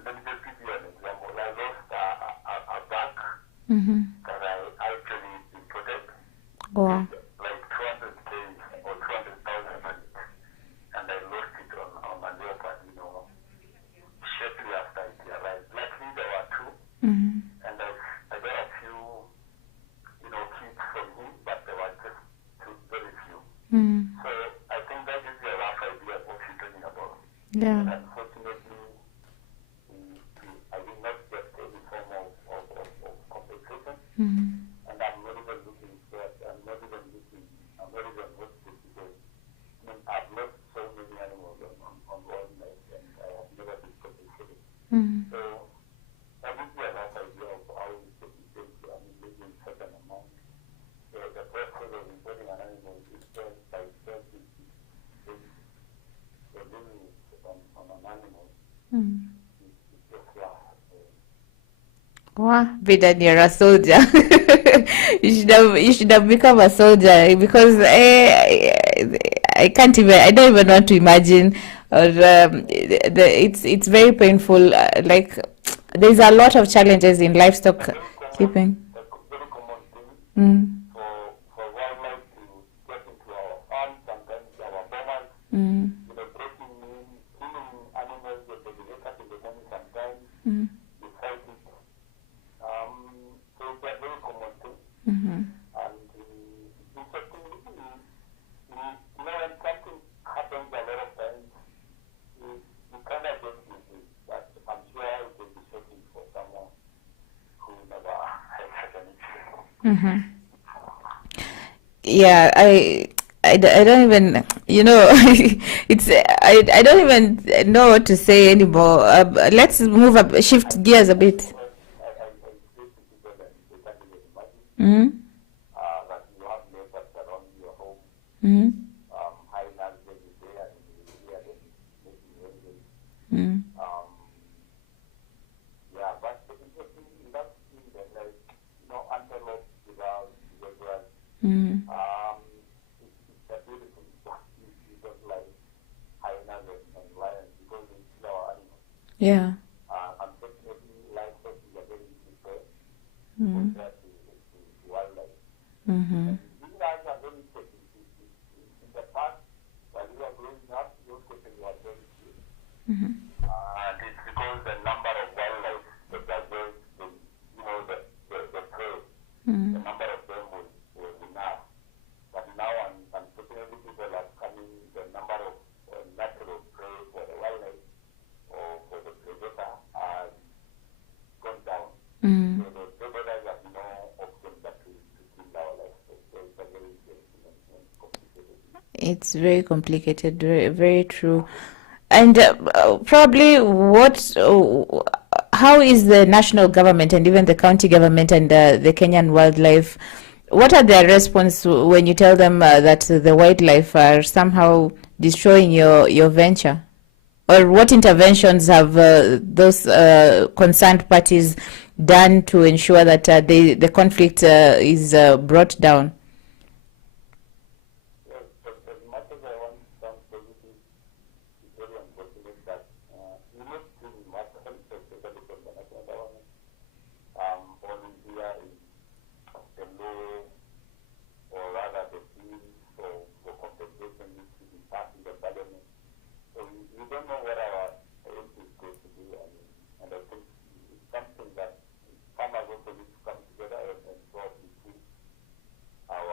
Let me just give you an example. I lost a duck Mm-hmm. that I actually imported, Wow. like 200K or 200,000 on it. And I lost it on a leopard, shortly after it arrived. Luckily, there were two. Mm-hmm. And I got a few, kids from him, but there were just very few. Mm. So I think that is a rough idea of what you're talking about. Yeah. And unfortunately, I did not get any form of compensation. Mm-hmm. And I'm not even looking for it. I'm not even hopeful because I've lost so many animals on wildlife and I have never been compensated. Mm. So that gives you a rough idea of how we compensate, maybe in certain amount. So the process of importing an animal is just by itself the limit on an animal Mm. is just rough. Wow, Bidan, you're a soldier. You should have become a soldier because I can't even. I don't even want to imagine. Or it's very painful. Like there's a lot of challenges in livestock keeping. The very common thing Mm. for wildlife to get into our farms, sometimes our bomas, Mm. breaking in, killing animals when they wake up in the morning sometimes, Mm. you fight it. So it's a very common thing. Mm-hmm. And interestingly, when something happens a lot of times, you kind of get used to it. But I'm sure it will be shocking for someone who never had such an issue. Mm-hmm. Yeah, I don't even, I don't even know what to say anymore. Let's move up, shift gears a bit. I explained to people that they can't even imagine Mm-hmm. that you have leopards around your home, Mm-hmm. hyenas every day, and you hear them making noises. Mm-hmm. Yeah, but the interesting thing that thing that antelope, without zebras, Mm-hmm. it's a beautiful stuff. You don't like hyenas and lions because they kill our animals. Yeah. Unfortunately, livestock is a very easy prey Mm-hmm. compared to wildlife. Mm-hmm. These guys are very safe. In the past, while we were growing up, those cases were very few. Mm-hmm. And it's because the number of wildlife that are just, the prey, Mm-hmm. the number of them was enough. But now, unfortunately, people are coming, the number of natural prey for the wildlife or for the predator has gone down. Mm-hmm. So the predators have no option but to kill our livestock. So it's a very interesting and complicated. It's very complicated, very, very true. And probably how is the national government and even the county government and the Kenyan wildlife, what are their response when you tell them that the wildlife are somehow destroying your venture? Or what interventions have those concerned parties done to ensure that the conflict is brought down? Yes, but as much as I want to sound positive, it's very unfortunate that we not doing much, especially from the national government. All India is the law, or rather the bill for compensation needs to be passed in the parliament. So we don't know what our aim is going to do, and I think it's something that farmers also need to come together and probably see our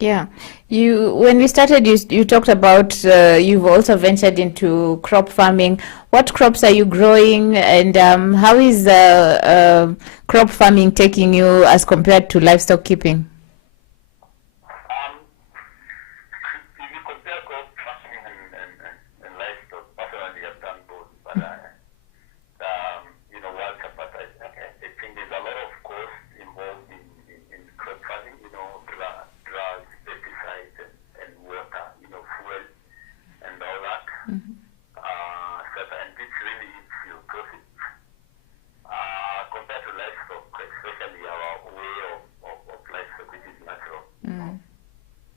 Yeah, when we started, you talked about you've also ventured into crop farming. What crops are you growing, and how is crop farming taking you as compared to livestock keeping? If you compare crop farming and livestock, personally I've done both, but but I think there's a lot of cost involved in crop farming, drugs, pesticides, and water, fuel, and all that. And this really eats your profit. Compared to livestock, especially our way of livestock, which is natural,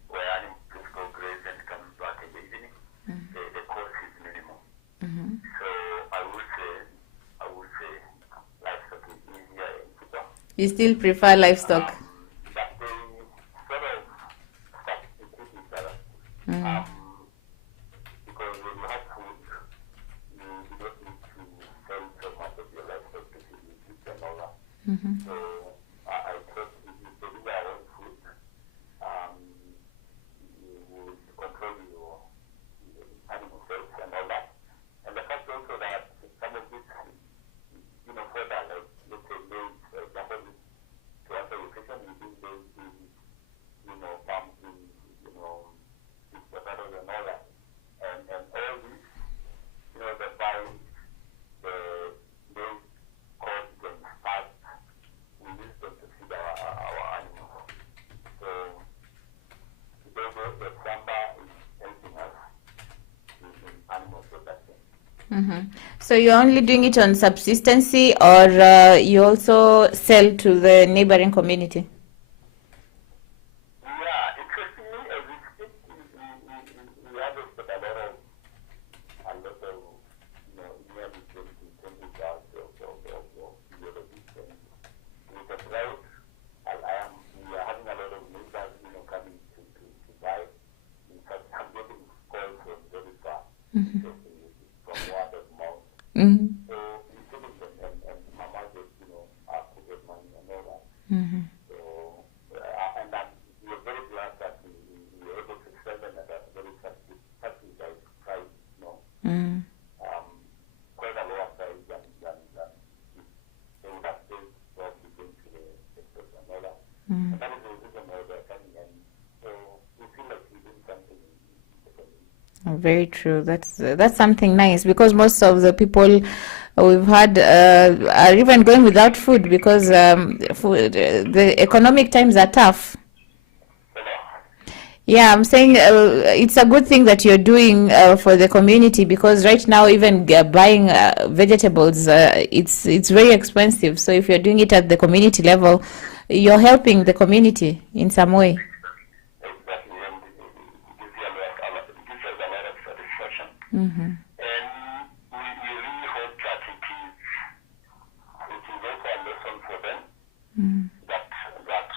where animals just go graze and come back in the evening, the cost is minimal. So I would say livestock is easier and cheaper. You still prefer livestock? But they sort of substitute each other. Because when you have food, you don't need to sell so much of your livestock to feed the kids and all that. So I thought if you produce our own food, you would control your animal health and all that. And the fact also that some of this, further, like let's say maize, for example, to answer your question, we do maize in, pumpkins, sweet potatoes and all that. And all this, the vines, the maize cost and starch, we use them to feed our animals. So the samba is helping us in animal production. So you're only doing it on subsistency, or you also sell to the neighboring community? Yeah, interestingly, as we speak, we harvested a lot of, nearly 20 jars of yellow beets. And with the drought, we are having a lot of neighbors, coming to buy. In fact, I'm getting calls from very far, from word of mouth. So we put them and Mama just, put money and all that. So, and we're very glad that we were able to sell them at a very subsidized price, quite a lower price than they would have paid probably going to the sectors and all that. And that is the reason why they're coming in. So we feel like we're doing something in the community. Very true. That's something nice, because most of the people we've had are even going without food because the economic times are tough. Yeah, I'm saying it's a good thing that you're doing for the community, because right now even buying vegetables, it's very expensive. So if you're doing it at the community level, you're helping the community in some way. Exactly, and it gives us a lot of satisfaction. And we really hope that it is also a lesson for them that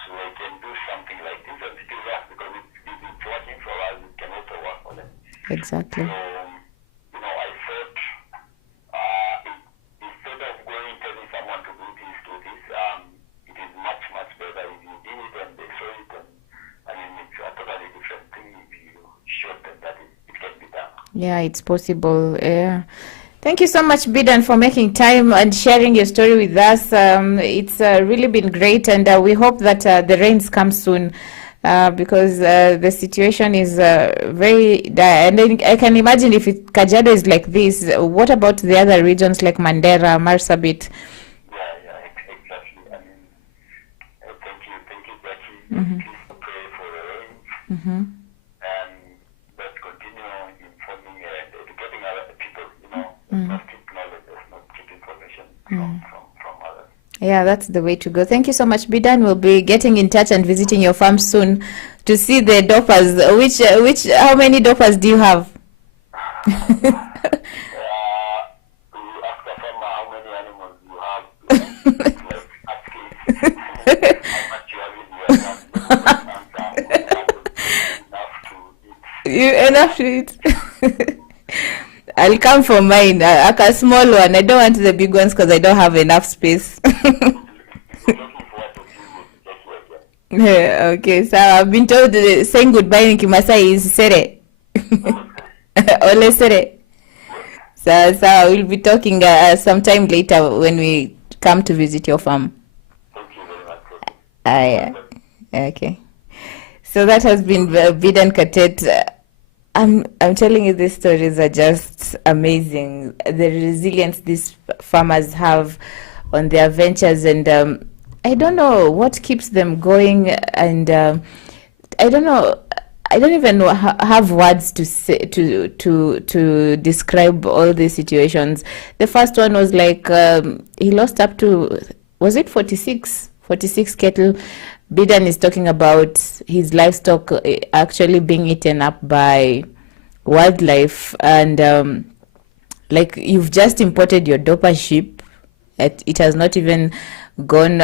they can do something like this, and it is us, because it's working for us, it can also work for them. Exactly. So, I thought instead of going telling someone to do this, it is much, much better if you do it and they show it, and it's a totally different thing if you show them that it can be done. Yeah, it's possible. Yeah. Thank you so much, Bidan, for making time and sharing your story with us. It's really been great, and we hope that the rains come soon, because the situation is very dire. And I can imagine if Kajiado is like this, what about the other regions like Mandera, Marsabit? Yeah, exactly. I mean, thank you, Jackie. Please pray for the rains, and let's continue informing and educating other people. Not keep knowledge, not keep information from others. Yeah, that's the way to go. Thank you so much, Bidan. We'll be getting in touch and visiting your farm soon to see the doppers. How many doppers do you have? You ask a farmer how many animals you have, like asking how much you have in your You enough to eat. I'll come for mine, a small one. I don't want the big ones because I don't have enough space. Okay, so I've been told saying goodbye in Kimasai is sere. Ole sere. So we'll be talking sometime later when we come to visit your farm. Yeah. Okay. So that has been Bidan Katet. I'm telling you, these stories are just amazing. The resilience these farmers have on their ventures, and I don't know what keeps them going, and I don't know. I don't even know, have words to say to describe all these situations. The first one was like he lost up to, was it 46 cattle. Bidan is talking about his livestock actually being eaten up by wildlife, and like you've just imported your doper sheep. It has not even gone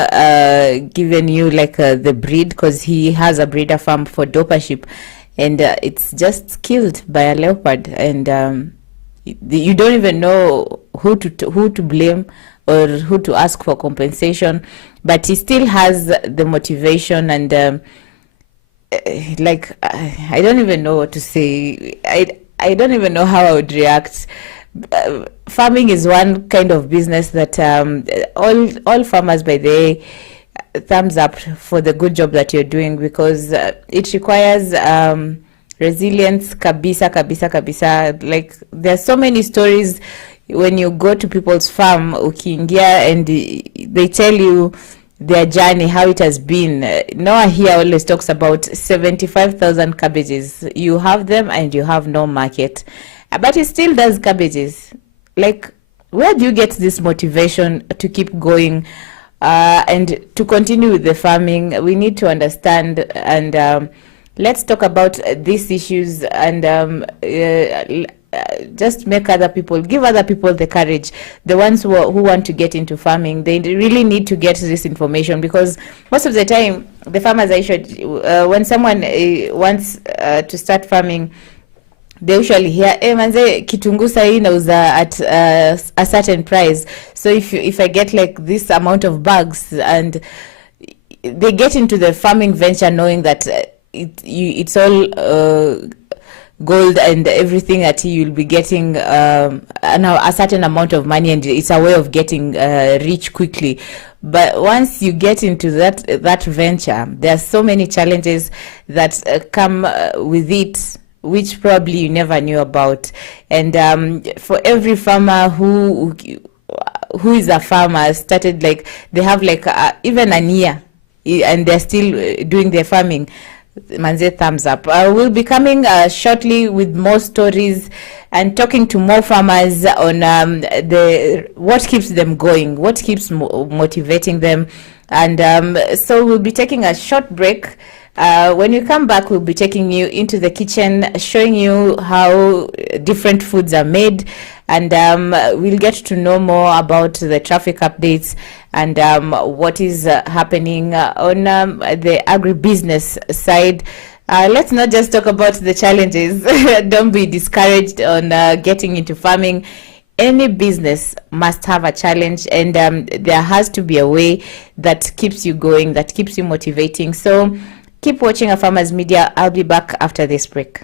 given you like the breed, because he has a breeder farm for doper sheep, and it's just killed by a leopard, and you don't even know who to blame or who to ask for compensation, but he still has the motivation, and like I don't even know what to say. I don't even know how I would react. Farming is one kind of business that all farmers, by the way, thumbs up for the good job that you're doing, because it requires resilience, kabisa. Like there's so many stories when you go to people's farm, ukiingia, and they tell you their journey, how it has been. Noah here always talks about 75,000 cabbages. You have them and you have no market, but he still does cabbages. Like, where do you get this motivation to keep going and to continue with the farming? We need to understand, and let's talk about these issues, and just make other people, give other people the courage. The ones who want to get into farming, they really need to get this information, because most of the time the farmers are issued, when someone wants to start farming, they usually hear, manze kitunguu sahi nauza at a certain price, so if I get like this amount of bags, and they get into the farming venture knowing that it's all gold and everything, that you'll be getting a certain amount of money, and it's a way of getting rich quickly. But once you get into that venture, there are so many challenges that come with it, which probably you never knew about. And for every farmer who is a farmer, started like, they have like even a year, and they're still doing their farming, manze, thumbs up. We'll be coming shortly with more stories and talking to more farmers on what keeps them going, what keeps motivating them, and so we'll be taking a short break. When we come back, we'll be taking you into the kitchen, showing you how different foods are made, and we'll get to know more about the traffic updates and what is happening on the agribusiness side. Let's not just talk about the challenges. Don't be discouraged on getting into farming. Any business must have a challenge, and there has to be a way that keeps you going, that keeps you motivating. So keep watching Afarmers Media. I'll be back after this break.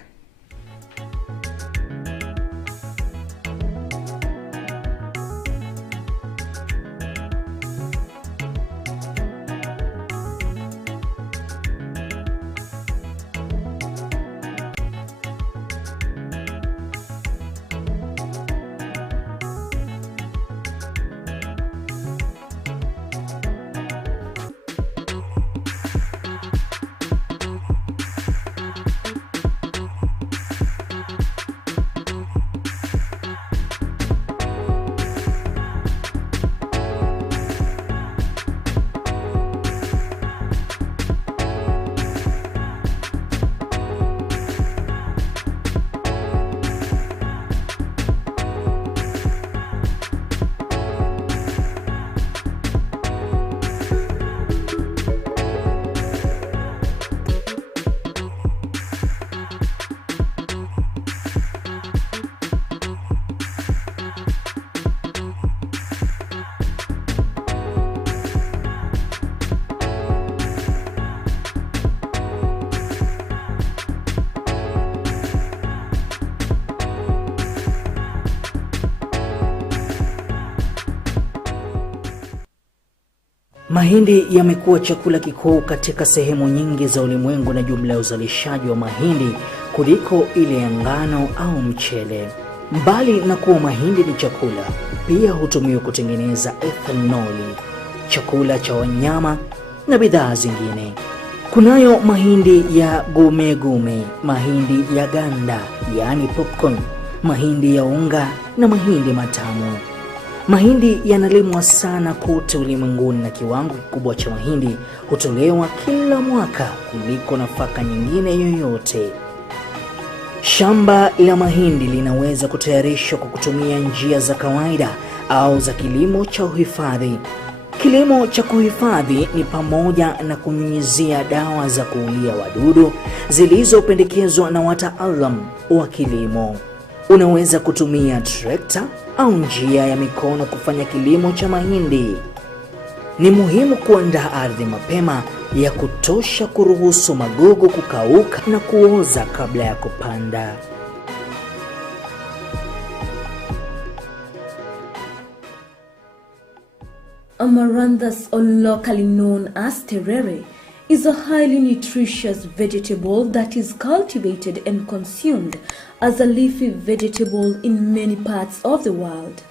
Mahindi yamekuwa chakula kikuu katika sehemu nyingi za ulimwengu na jumla ya uzalishaji wa mahindi kuliko ile ya ngano au mchele. Mbali na kuwa mahindi ni chakula, pia hutumiwa kutengeneza ethanoli, chakula cha wanyama na bidhaa zingine. Kunayo mahindi ya gume, mahindi ya ganda, yani popcorn, mahindi ya unga na mahindi matamu. Mahindi yanalimwa sana kote ulimwenguni na kiwango kikubwa cha mahindi hutolewa kila mwaka kuliko nafaka nyingine yoyote. Shamba la mahindi linaweza kutayarishwa kwa kutumia njia za kawaida au za kilimo cha uhifadhi. Kilimo cha kuhifadhi ni pamoja na kunyunyizia dawa za kuulia wadudu zilizopendekezwa na wataalamu wa kilimo. Unaweza kutumia trekta au njia ya mikono kufanya kilimo cha mahindi. Ni muhimu kuandaa ardhi mapema ya kutosha kuruhusu magugu kukauka na kuoza kabla ya kupanda. Amaranthus, or locally known as terere, is a highly nutritious vegetable that is cultivated and consumed as a leafy vegetable in many parts of the world.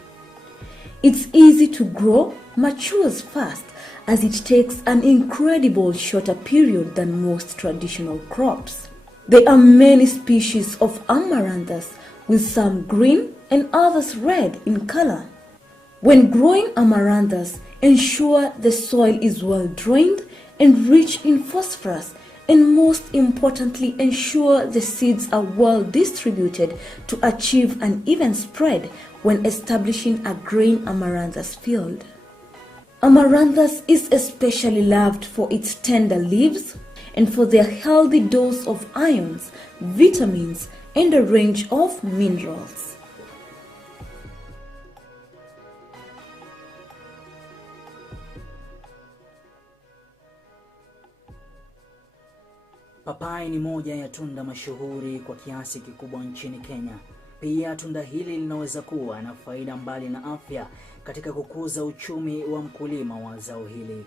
It's easy to grow, matures fast, as it takes an incredible shorter period than most traditional crops. There are many species of amaranthus, with some green and others red in color. When growing amaranthus, ensure the soil is well drained and rich in phosphorus, and most importantly, ensure the seeds are well distributed to achieve an even spread when establishing a grain amaranthus field. Amaranthus is especially loved for its tender leaves and for their healthy dose of ions, vitamins, and a range of minerals. Papai ni moja ya tunda mashuhuri kwa kiasi kikubwa nchini Kenya. Pia tunda hili linaweza kuwa na faida mbali na afya katika kukuza uchumi wa mkulima wa zao hili.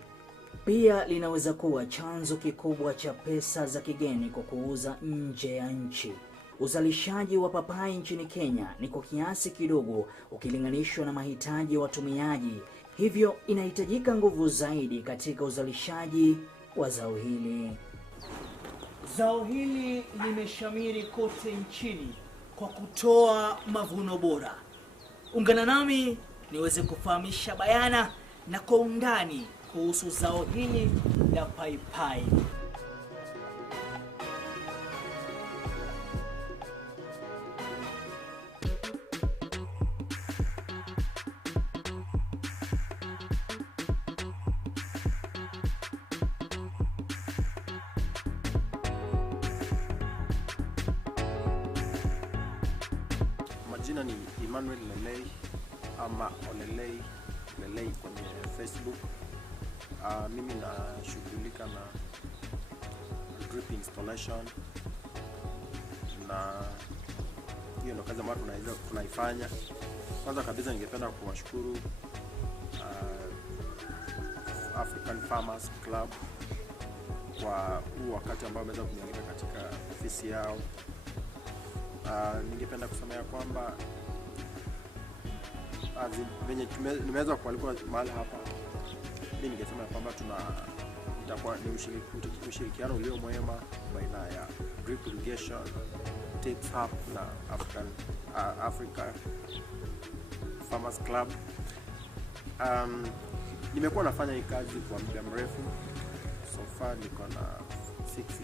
Pia linaweza kuwa chanzo kikubwa cha pesa za kigeni kwa kuuza nje ya nchi. Uzalishaji wa papai nchini Kenya ni kwa kiasi kidogo ukilinganishwa na mahitaji ya watumiaji. Hivyo inahitajika nguvu zaidi katika uzalishaji wa zao hili. Zao hili limeshamiri kote nchini kwa kutoa mavuno bora. Ungana nami niweze kufahamisha bayana na kwa undani kuhusu zao hili la paipai. Majina ni Emmanuel Lelei ama Olelei Lelei kwenye Facebook. Mimi nashughulika na drip installation, na hiyo ndio kazi ambayo tunaifanya. Kwanza kabisa ningependa kuwashukuru African Farmers Club kwa huu wakati ambao wameweza kunialika katika ofisi yao. Ningependa kusema ya kwamba venye nimeweza kualikwa mahali hapa, mimi ningesema ya kwamba itakuwa ni ushirikiano ulio mwema baina ya drip irrigation, Tips Hub na Africa Farmers Club. Nimekuwa nafanya hii kazi kwa muda mrefu. So far niko na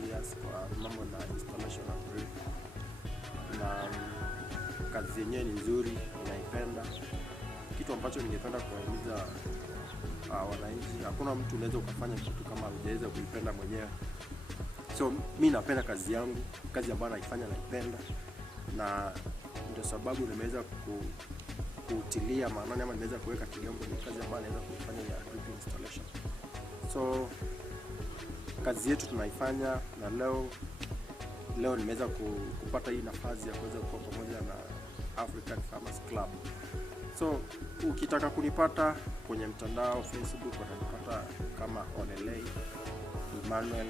6 years kwa mambo na installation of drip, na kazi yenyewe ni nzuri, ninaipenda. Kitu ambacho ningependa kuwahimiza wananchi, hakuna mtu unaweza ukafanya kitu kama hujaweza kuipenda mwenyewe. So mimi napenda kazi yangu, kazi ambayo naifanya naipenda, na ndio sababu nimeweza kutilia maana ama nimeweza kuweka kigongo ni kazi ambayo naweza kuifanya ya drip installation. So kazi yetu tunaifanya, na leo nimeweza kupata hii nafasi ya kuweza kuwa pamoja na African Farmers Club. So ukitaka kunipata kwenye mtandao Facebook utanipata kama Olelei Emmanuel,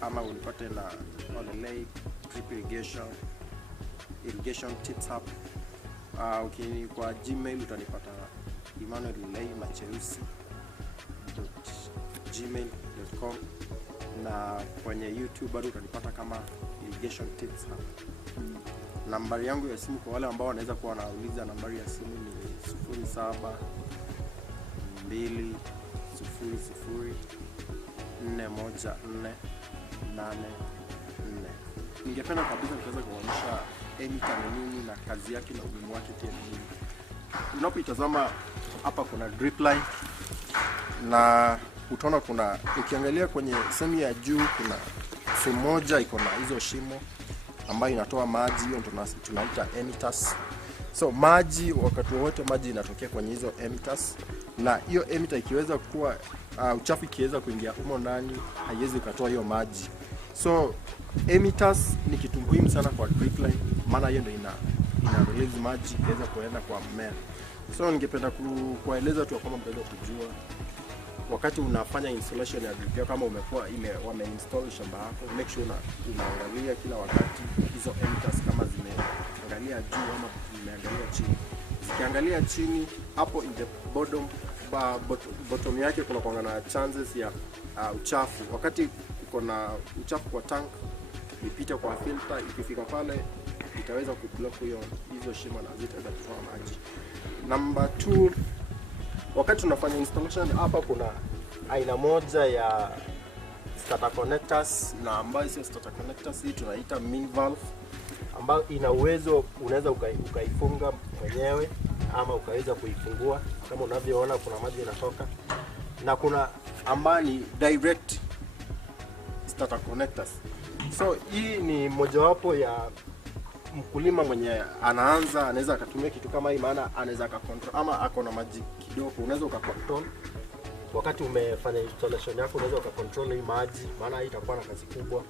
ama unipate na Olelei Drip Irrigation Tips Hub. Kwa Gmail utanipata emmanuellei@gmail.com, na kwenye YouTube bado utanipata kama Irrigation Tips Hub. Nambari yangu ya simu kwa wale ambao wanaweza kuwa wanauliza, nambari ya simu ni 0720041484. Ningependa kabisa niweze kuonyesha emitter ni nini na kazi yake na umuhimu wake pia ni nini. Unapoitazama hapa kuna drip line, na utaona kuna, ukiangalia kwenye sehemu ya juu kuna sehemu moja iko na hizo shimo ambayo inatoa maji, hiyo tunaita emitters. So maji, wakati wote maji inatokea kwenye hizo emitters, na hiyo emitter ikiweza kuwa uchafu ikiweza kuingia humo ndani haiwezi kutoa hiyo maji. So emitters ni kitu muhimu sana kwa drip line, maana hiyo ndio ina release maji iweze kuenda kwa mmea. So ningependa kueleza tu kwamba mtaweza kujua wakati unafanya installation ya drip, kama wameinstall shamba yako, make sure unaangalia kila wakati hizo emitters kama zimeangalia juu ama zimeangalia chini. Zikiangalia chini, hapo in the bottom yake kuna kuanga na chances ya uchafu. Wakati uko na uchafu kwa tank, ipite kwa filter, ikifika pale itaweza kublock hizo shimo na zitaweza kutoa maji. Number 2, wakati tunafanya installation hapa kuna aina moja ya starter connectors, na ambayo sio starter connectors, hii tunaita min valve, ambayo ina uwezo unaweza ukaifunga mwenyewe ama ukaweza kuifungua kama unavyoona, kuna maji yanatoka, na kuna ambayo ni direct starter connectors. So hii ni mojawapo ya mkulima mwenye anaanza anaweza akatumia kitu kama hii, maana anaweza akacontrol, ama ako na maji kidogo, unaweza ukacontrol wakati umefanya installation yako, unaweza ukacontrol hii maji, maana hii itakuwa na kazi kubwa.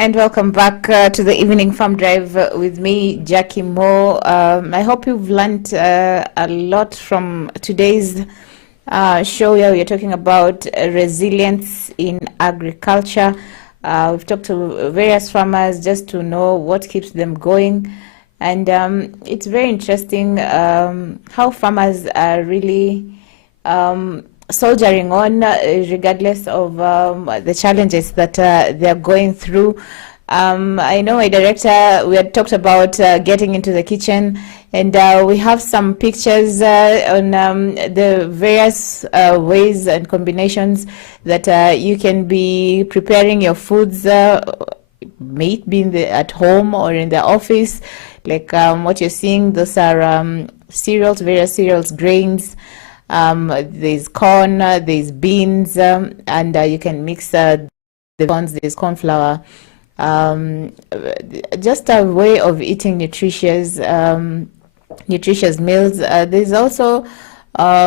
And welcome back to the Evening Farm Drive with me, Jackie Moore. I hope you've learned a lot from today's show where we're talking about resilience in agriculture. We've talked to various farmers just to know what keeps them going. And it's very interesting how farmers are really soldiering on regardless of the challenges that they're going through. I know my director, we had talked about getting into the kitchen, and we have some pictures on the various ways and combinations that you can be preparing your foods, may it be at home or in the office. Like what you're seeing, those are cereals, various cereals, grains. There's corn, there's beans, and you can mix the corns, there's corn flour. Just a way of eating nutritious meals. There's also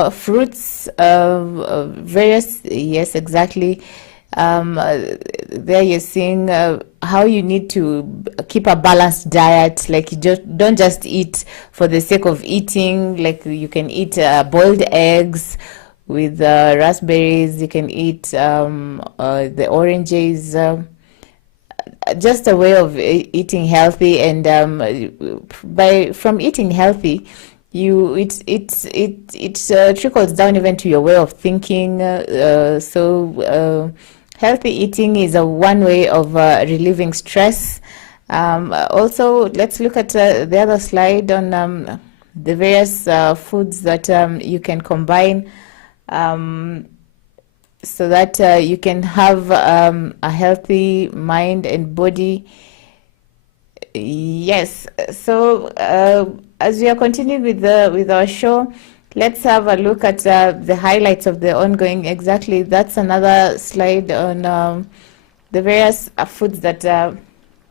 fruits, various, yes, exactly. There you're seeing how you need to keep a balanced diet. Like, you don't just eat for the sake of eating. Like, you can eat boiled eggs with raspberries. You can eat the oranges. Just a way of eating healthy, and from eating healthy, it trickles down even to your way of thinking. Healthy eating is one way of relieving stress. Also, let's look at the other slide on the various foods that you can combine so that you can have a healthy mind and body. Yes. So as we are continuing with our show, let's have a look at the highlights of the ongoing. Exactly, that's another slide on the various foods that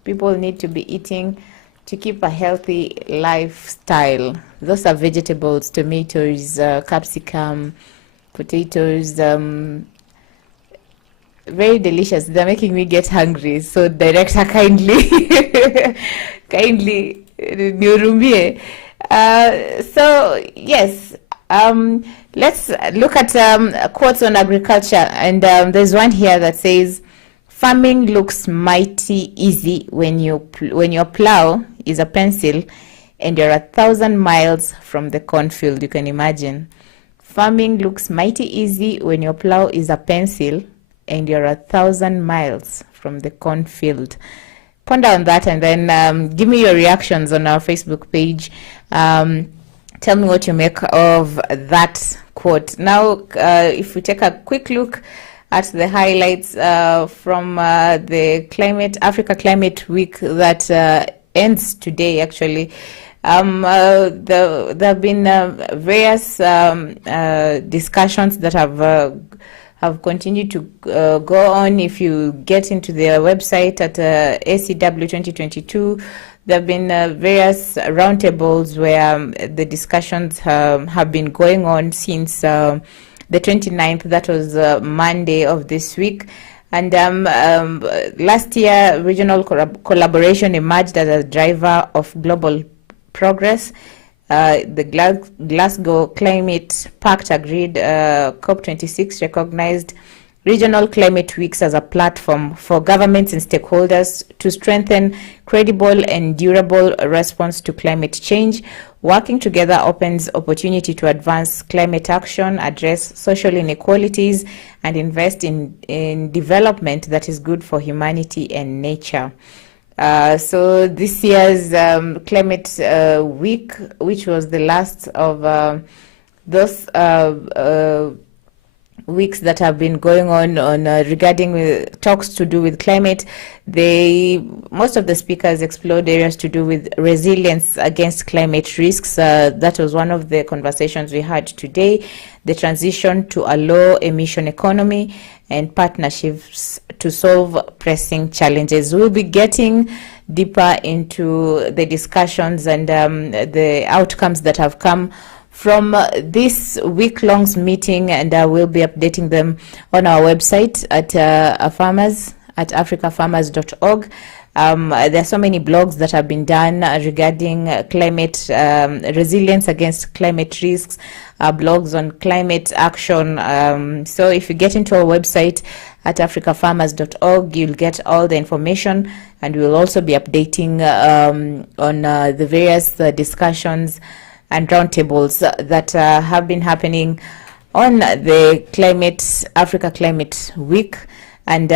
people need to be eating to keep a healthy lifestyle. Those are vegetables, tomatoes, capsicum, potatoes. Very delicious. They're making me get hungry. So director, kindly nihurumie. So yes, let's look at quotes on agriculture, and there's one here that says, "Farming looks mighty easy when your plow is a pencil and you're 1,000 miles from the cornfield." You can imagine. Farming looks mighty easy when your plow is a pencil and you're 1,000 miles from the cornfield. Ponder on that, and then give me your reactions on our Facebook page. Tell me what you make of that quote. Now, if we take a quick look at the highlights from the Africa Climate Week that ends today, actually. There have been various discussions that have continued to go on. If you get into their website at ACW 2022, there have been various roundtables where the discussions have been going on since the 29th. That was Monday of this week. And last year, regional collaboration emerged as a driver of global progress. The Glasgow Climate Pact agreed, COP26 recognized regional climate weeks as a platform for governments and stakeholders to strengthen credible and durable response to climate change. Working together opens opportunity to advance climate action, address social inequalities, and invest in development that is good for humanity and nature. So this year's Climate Week, which was the last of those weeks that have been going on regarding talks to do with climate, most of the speakers explored areas to do with resilience against climate risks. That was one of the conversations we had today, the transition to a low emission economy and partnerships to solve pressing challenges. We'll be getting deeper into the discussions and the outcomes that have come from this week-long meeting, and we'll be updating them on our website at Afarmers, at africafarmers.org. There are so many blogs that have been done regarding climate resilience against climate risks, blogs on climate action. So if you get into our website at africafarmers.org, you'll get all the information, and we'll also be updating on the various discussions and roundtables that have been happening on the Africa Climate Week. And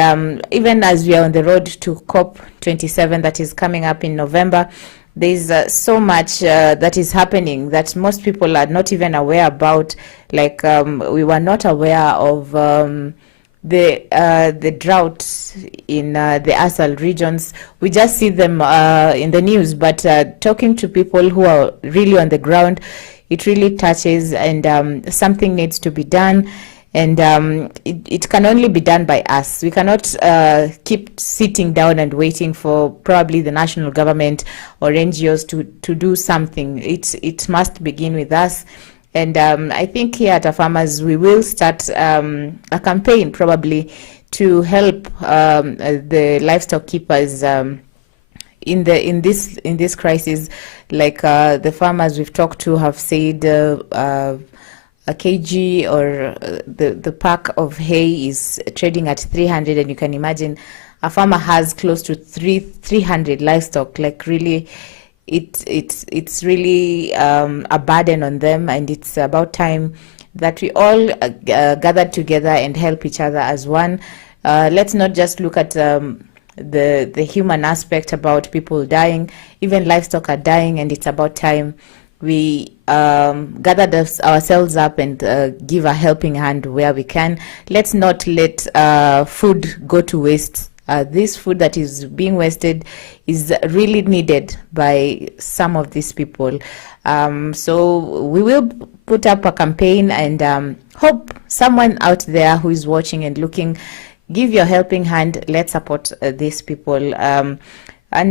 even as we are on the road to COP27 that is coming up in November, there's so much that is happening that most people are not even aware about. Like we were not aware of the drought in the ASAL regions. We just see them in the news, but talking to people who are really on the ground, it really touches, and something needs to be done. And it can only be done by us. We cannot keep sitting down and waiting for probably the national government or NGOs to do something. It must begin with us. And I think here at Afarmers, we will start a campaign probably to help the livestock keepers in this crisis. Like the farmers we've talked to have said, a kg or the pack of hay is trading at 300, and you can imagine a farmer has close to 300 livestock. Like really, it's really a burden on them, and it's about time that we all gather together and help each other as one. Let's not just look at the human aspect about people dying. Even livestock are dying, and it's about time we gathered ourselves up and give a helping hand where we can. Let's not let food go to waste. This food that is being wasted is really needed by some of these people. So we will put up a campaign, and hope someone out there who is watching and looking, give your helping hand. Let's support these people. And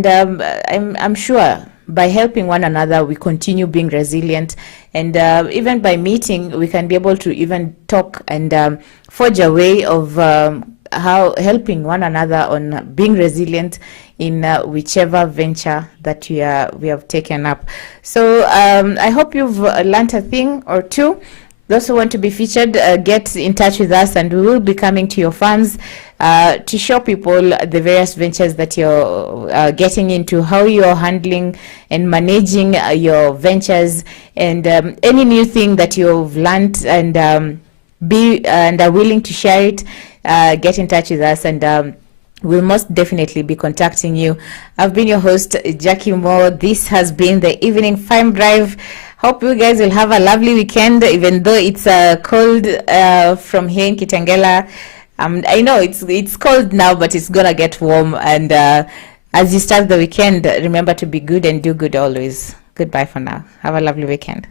I'm sure by helping one another, we continue being resilient. And even by meeting, we can be able to even talk and forge a way of how helping one another on being resilient in whichever venture that we have taken up. So I hope you've learned a thing or two. Those who want to be featured, get in touch with us, and we will be coming to your farms to show people the various ventures that you're getting into, how you're handling and managing your ventures, and any new thing that you've learned, and are willing to share it. Get in touch with us, and we'll most definitely be contacting you. I've been your host, Jackie Moore. This has been the Evening Farm Drive. Hope you guys will have a lovely weekend, even though it's cold from here in Kitengela. I know it's cold now, but it's gonna get warm. And as you start the weekend, remember to be good and do good always. Goodbye for now. Have a lovely weekend.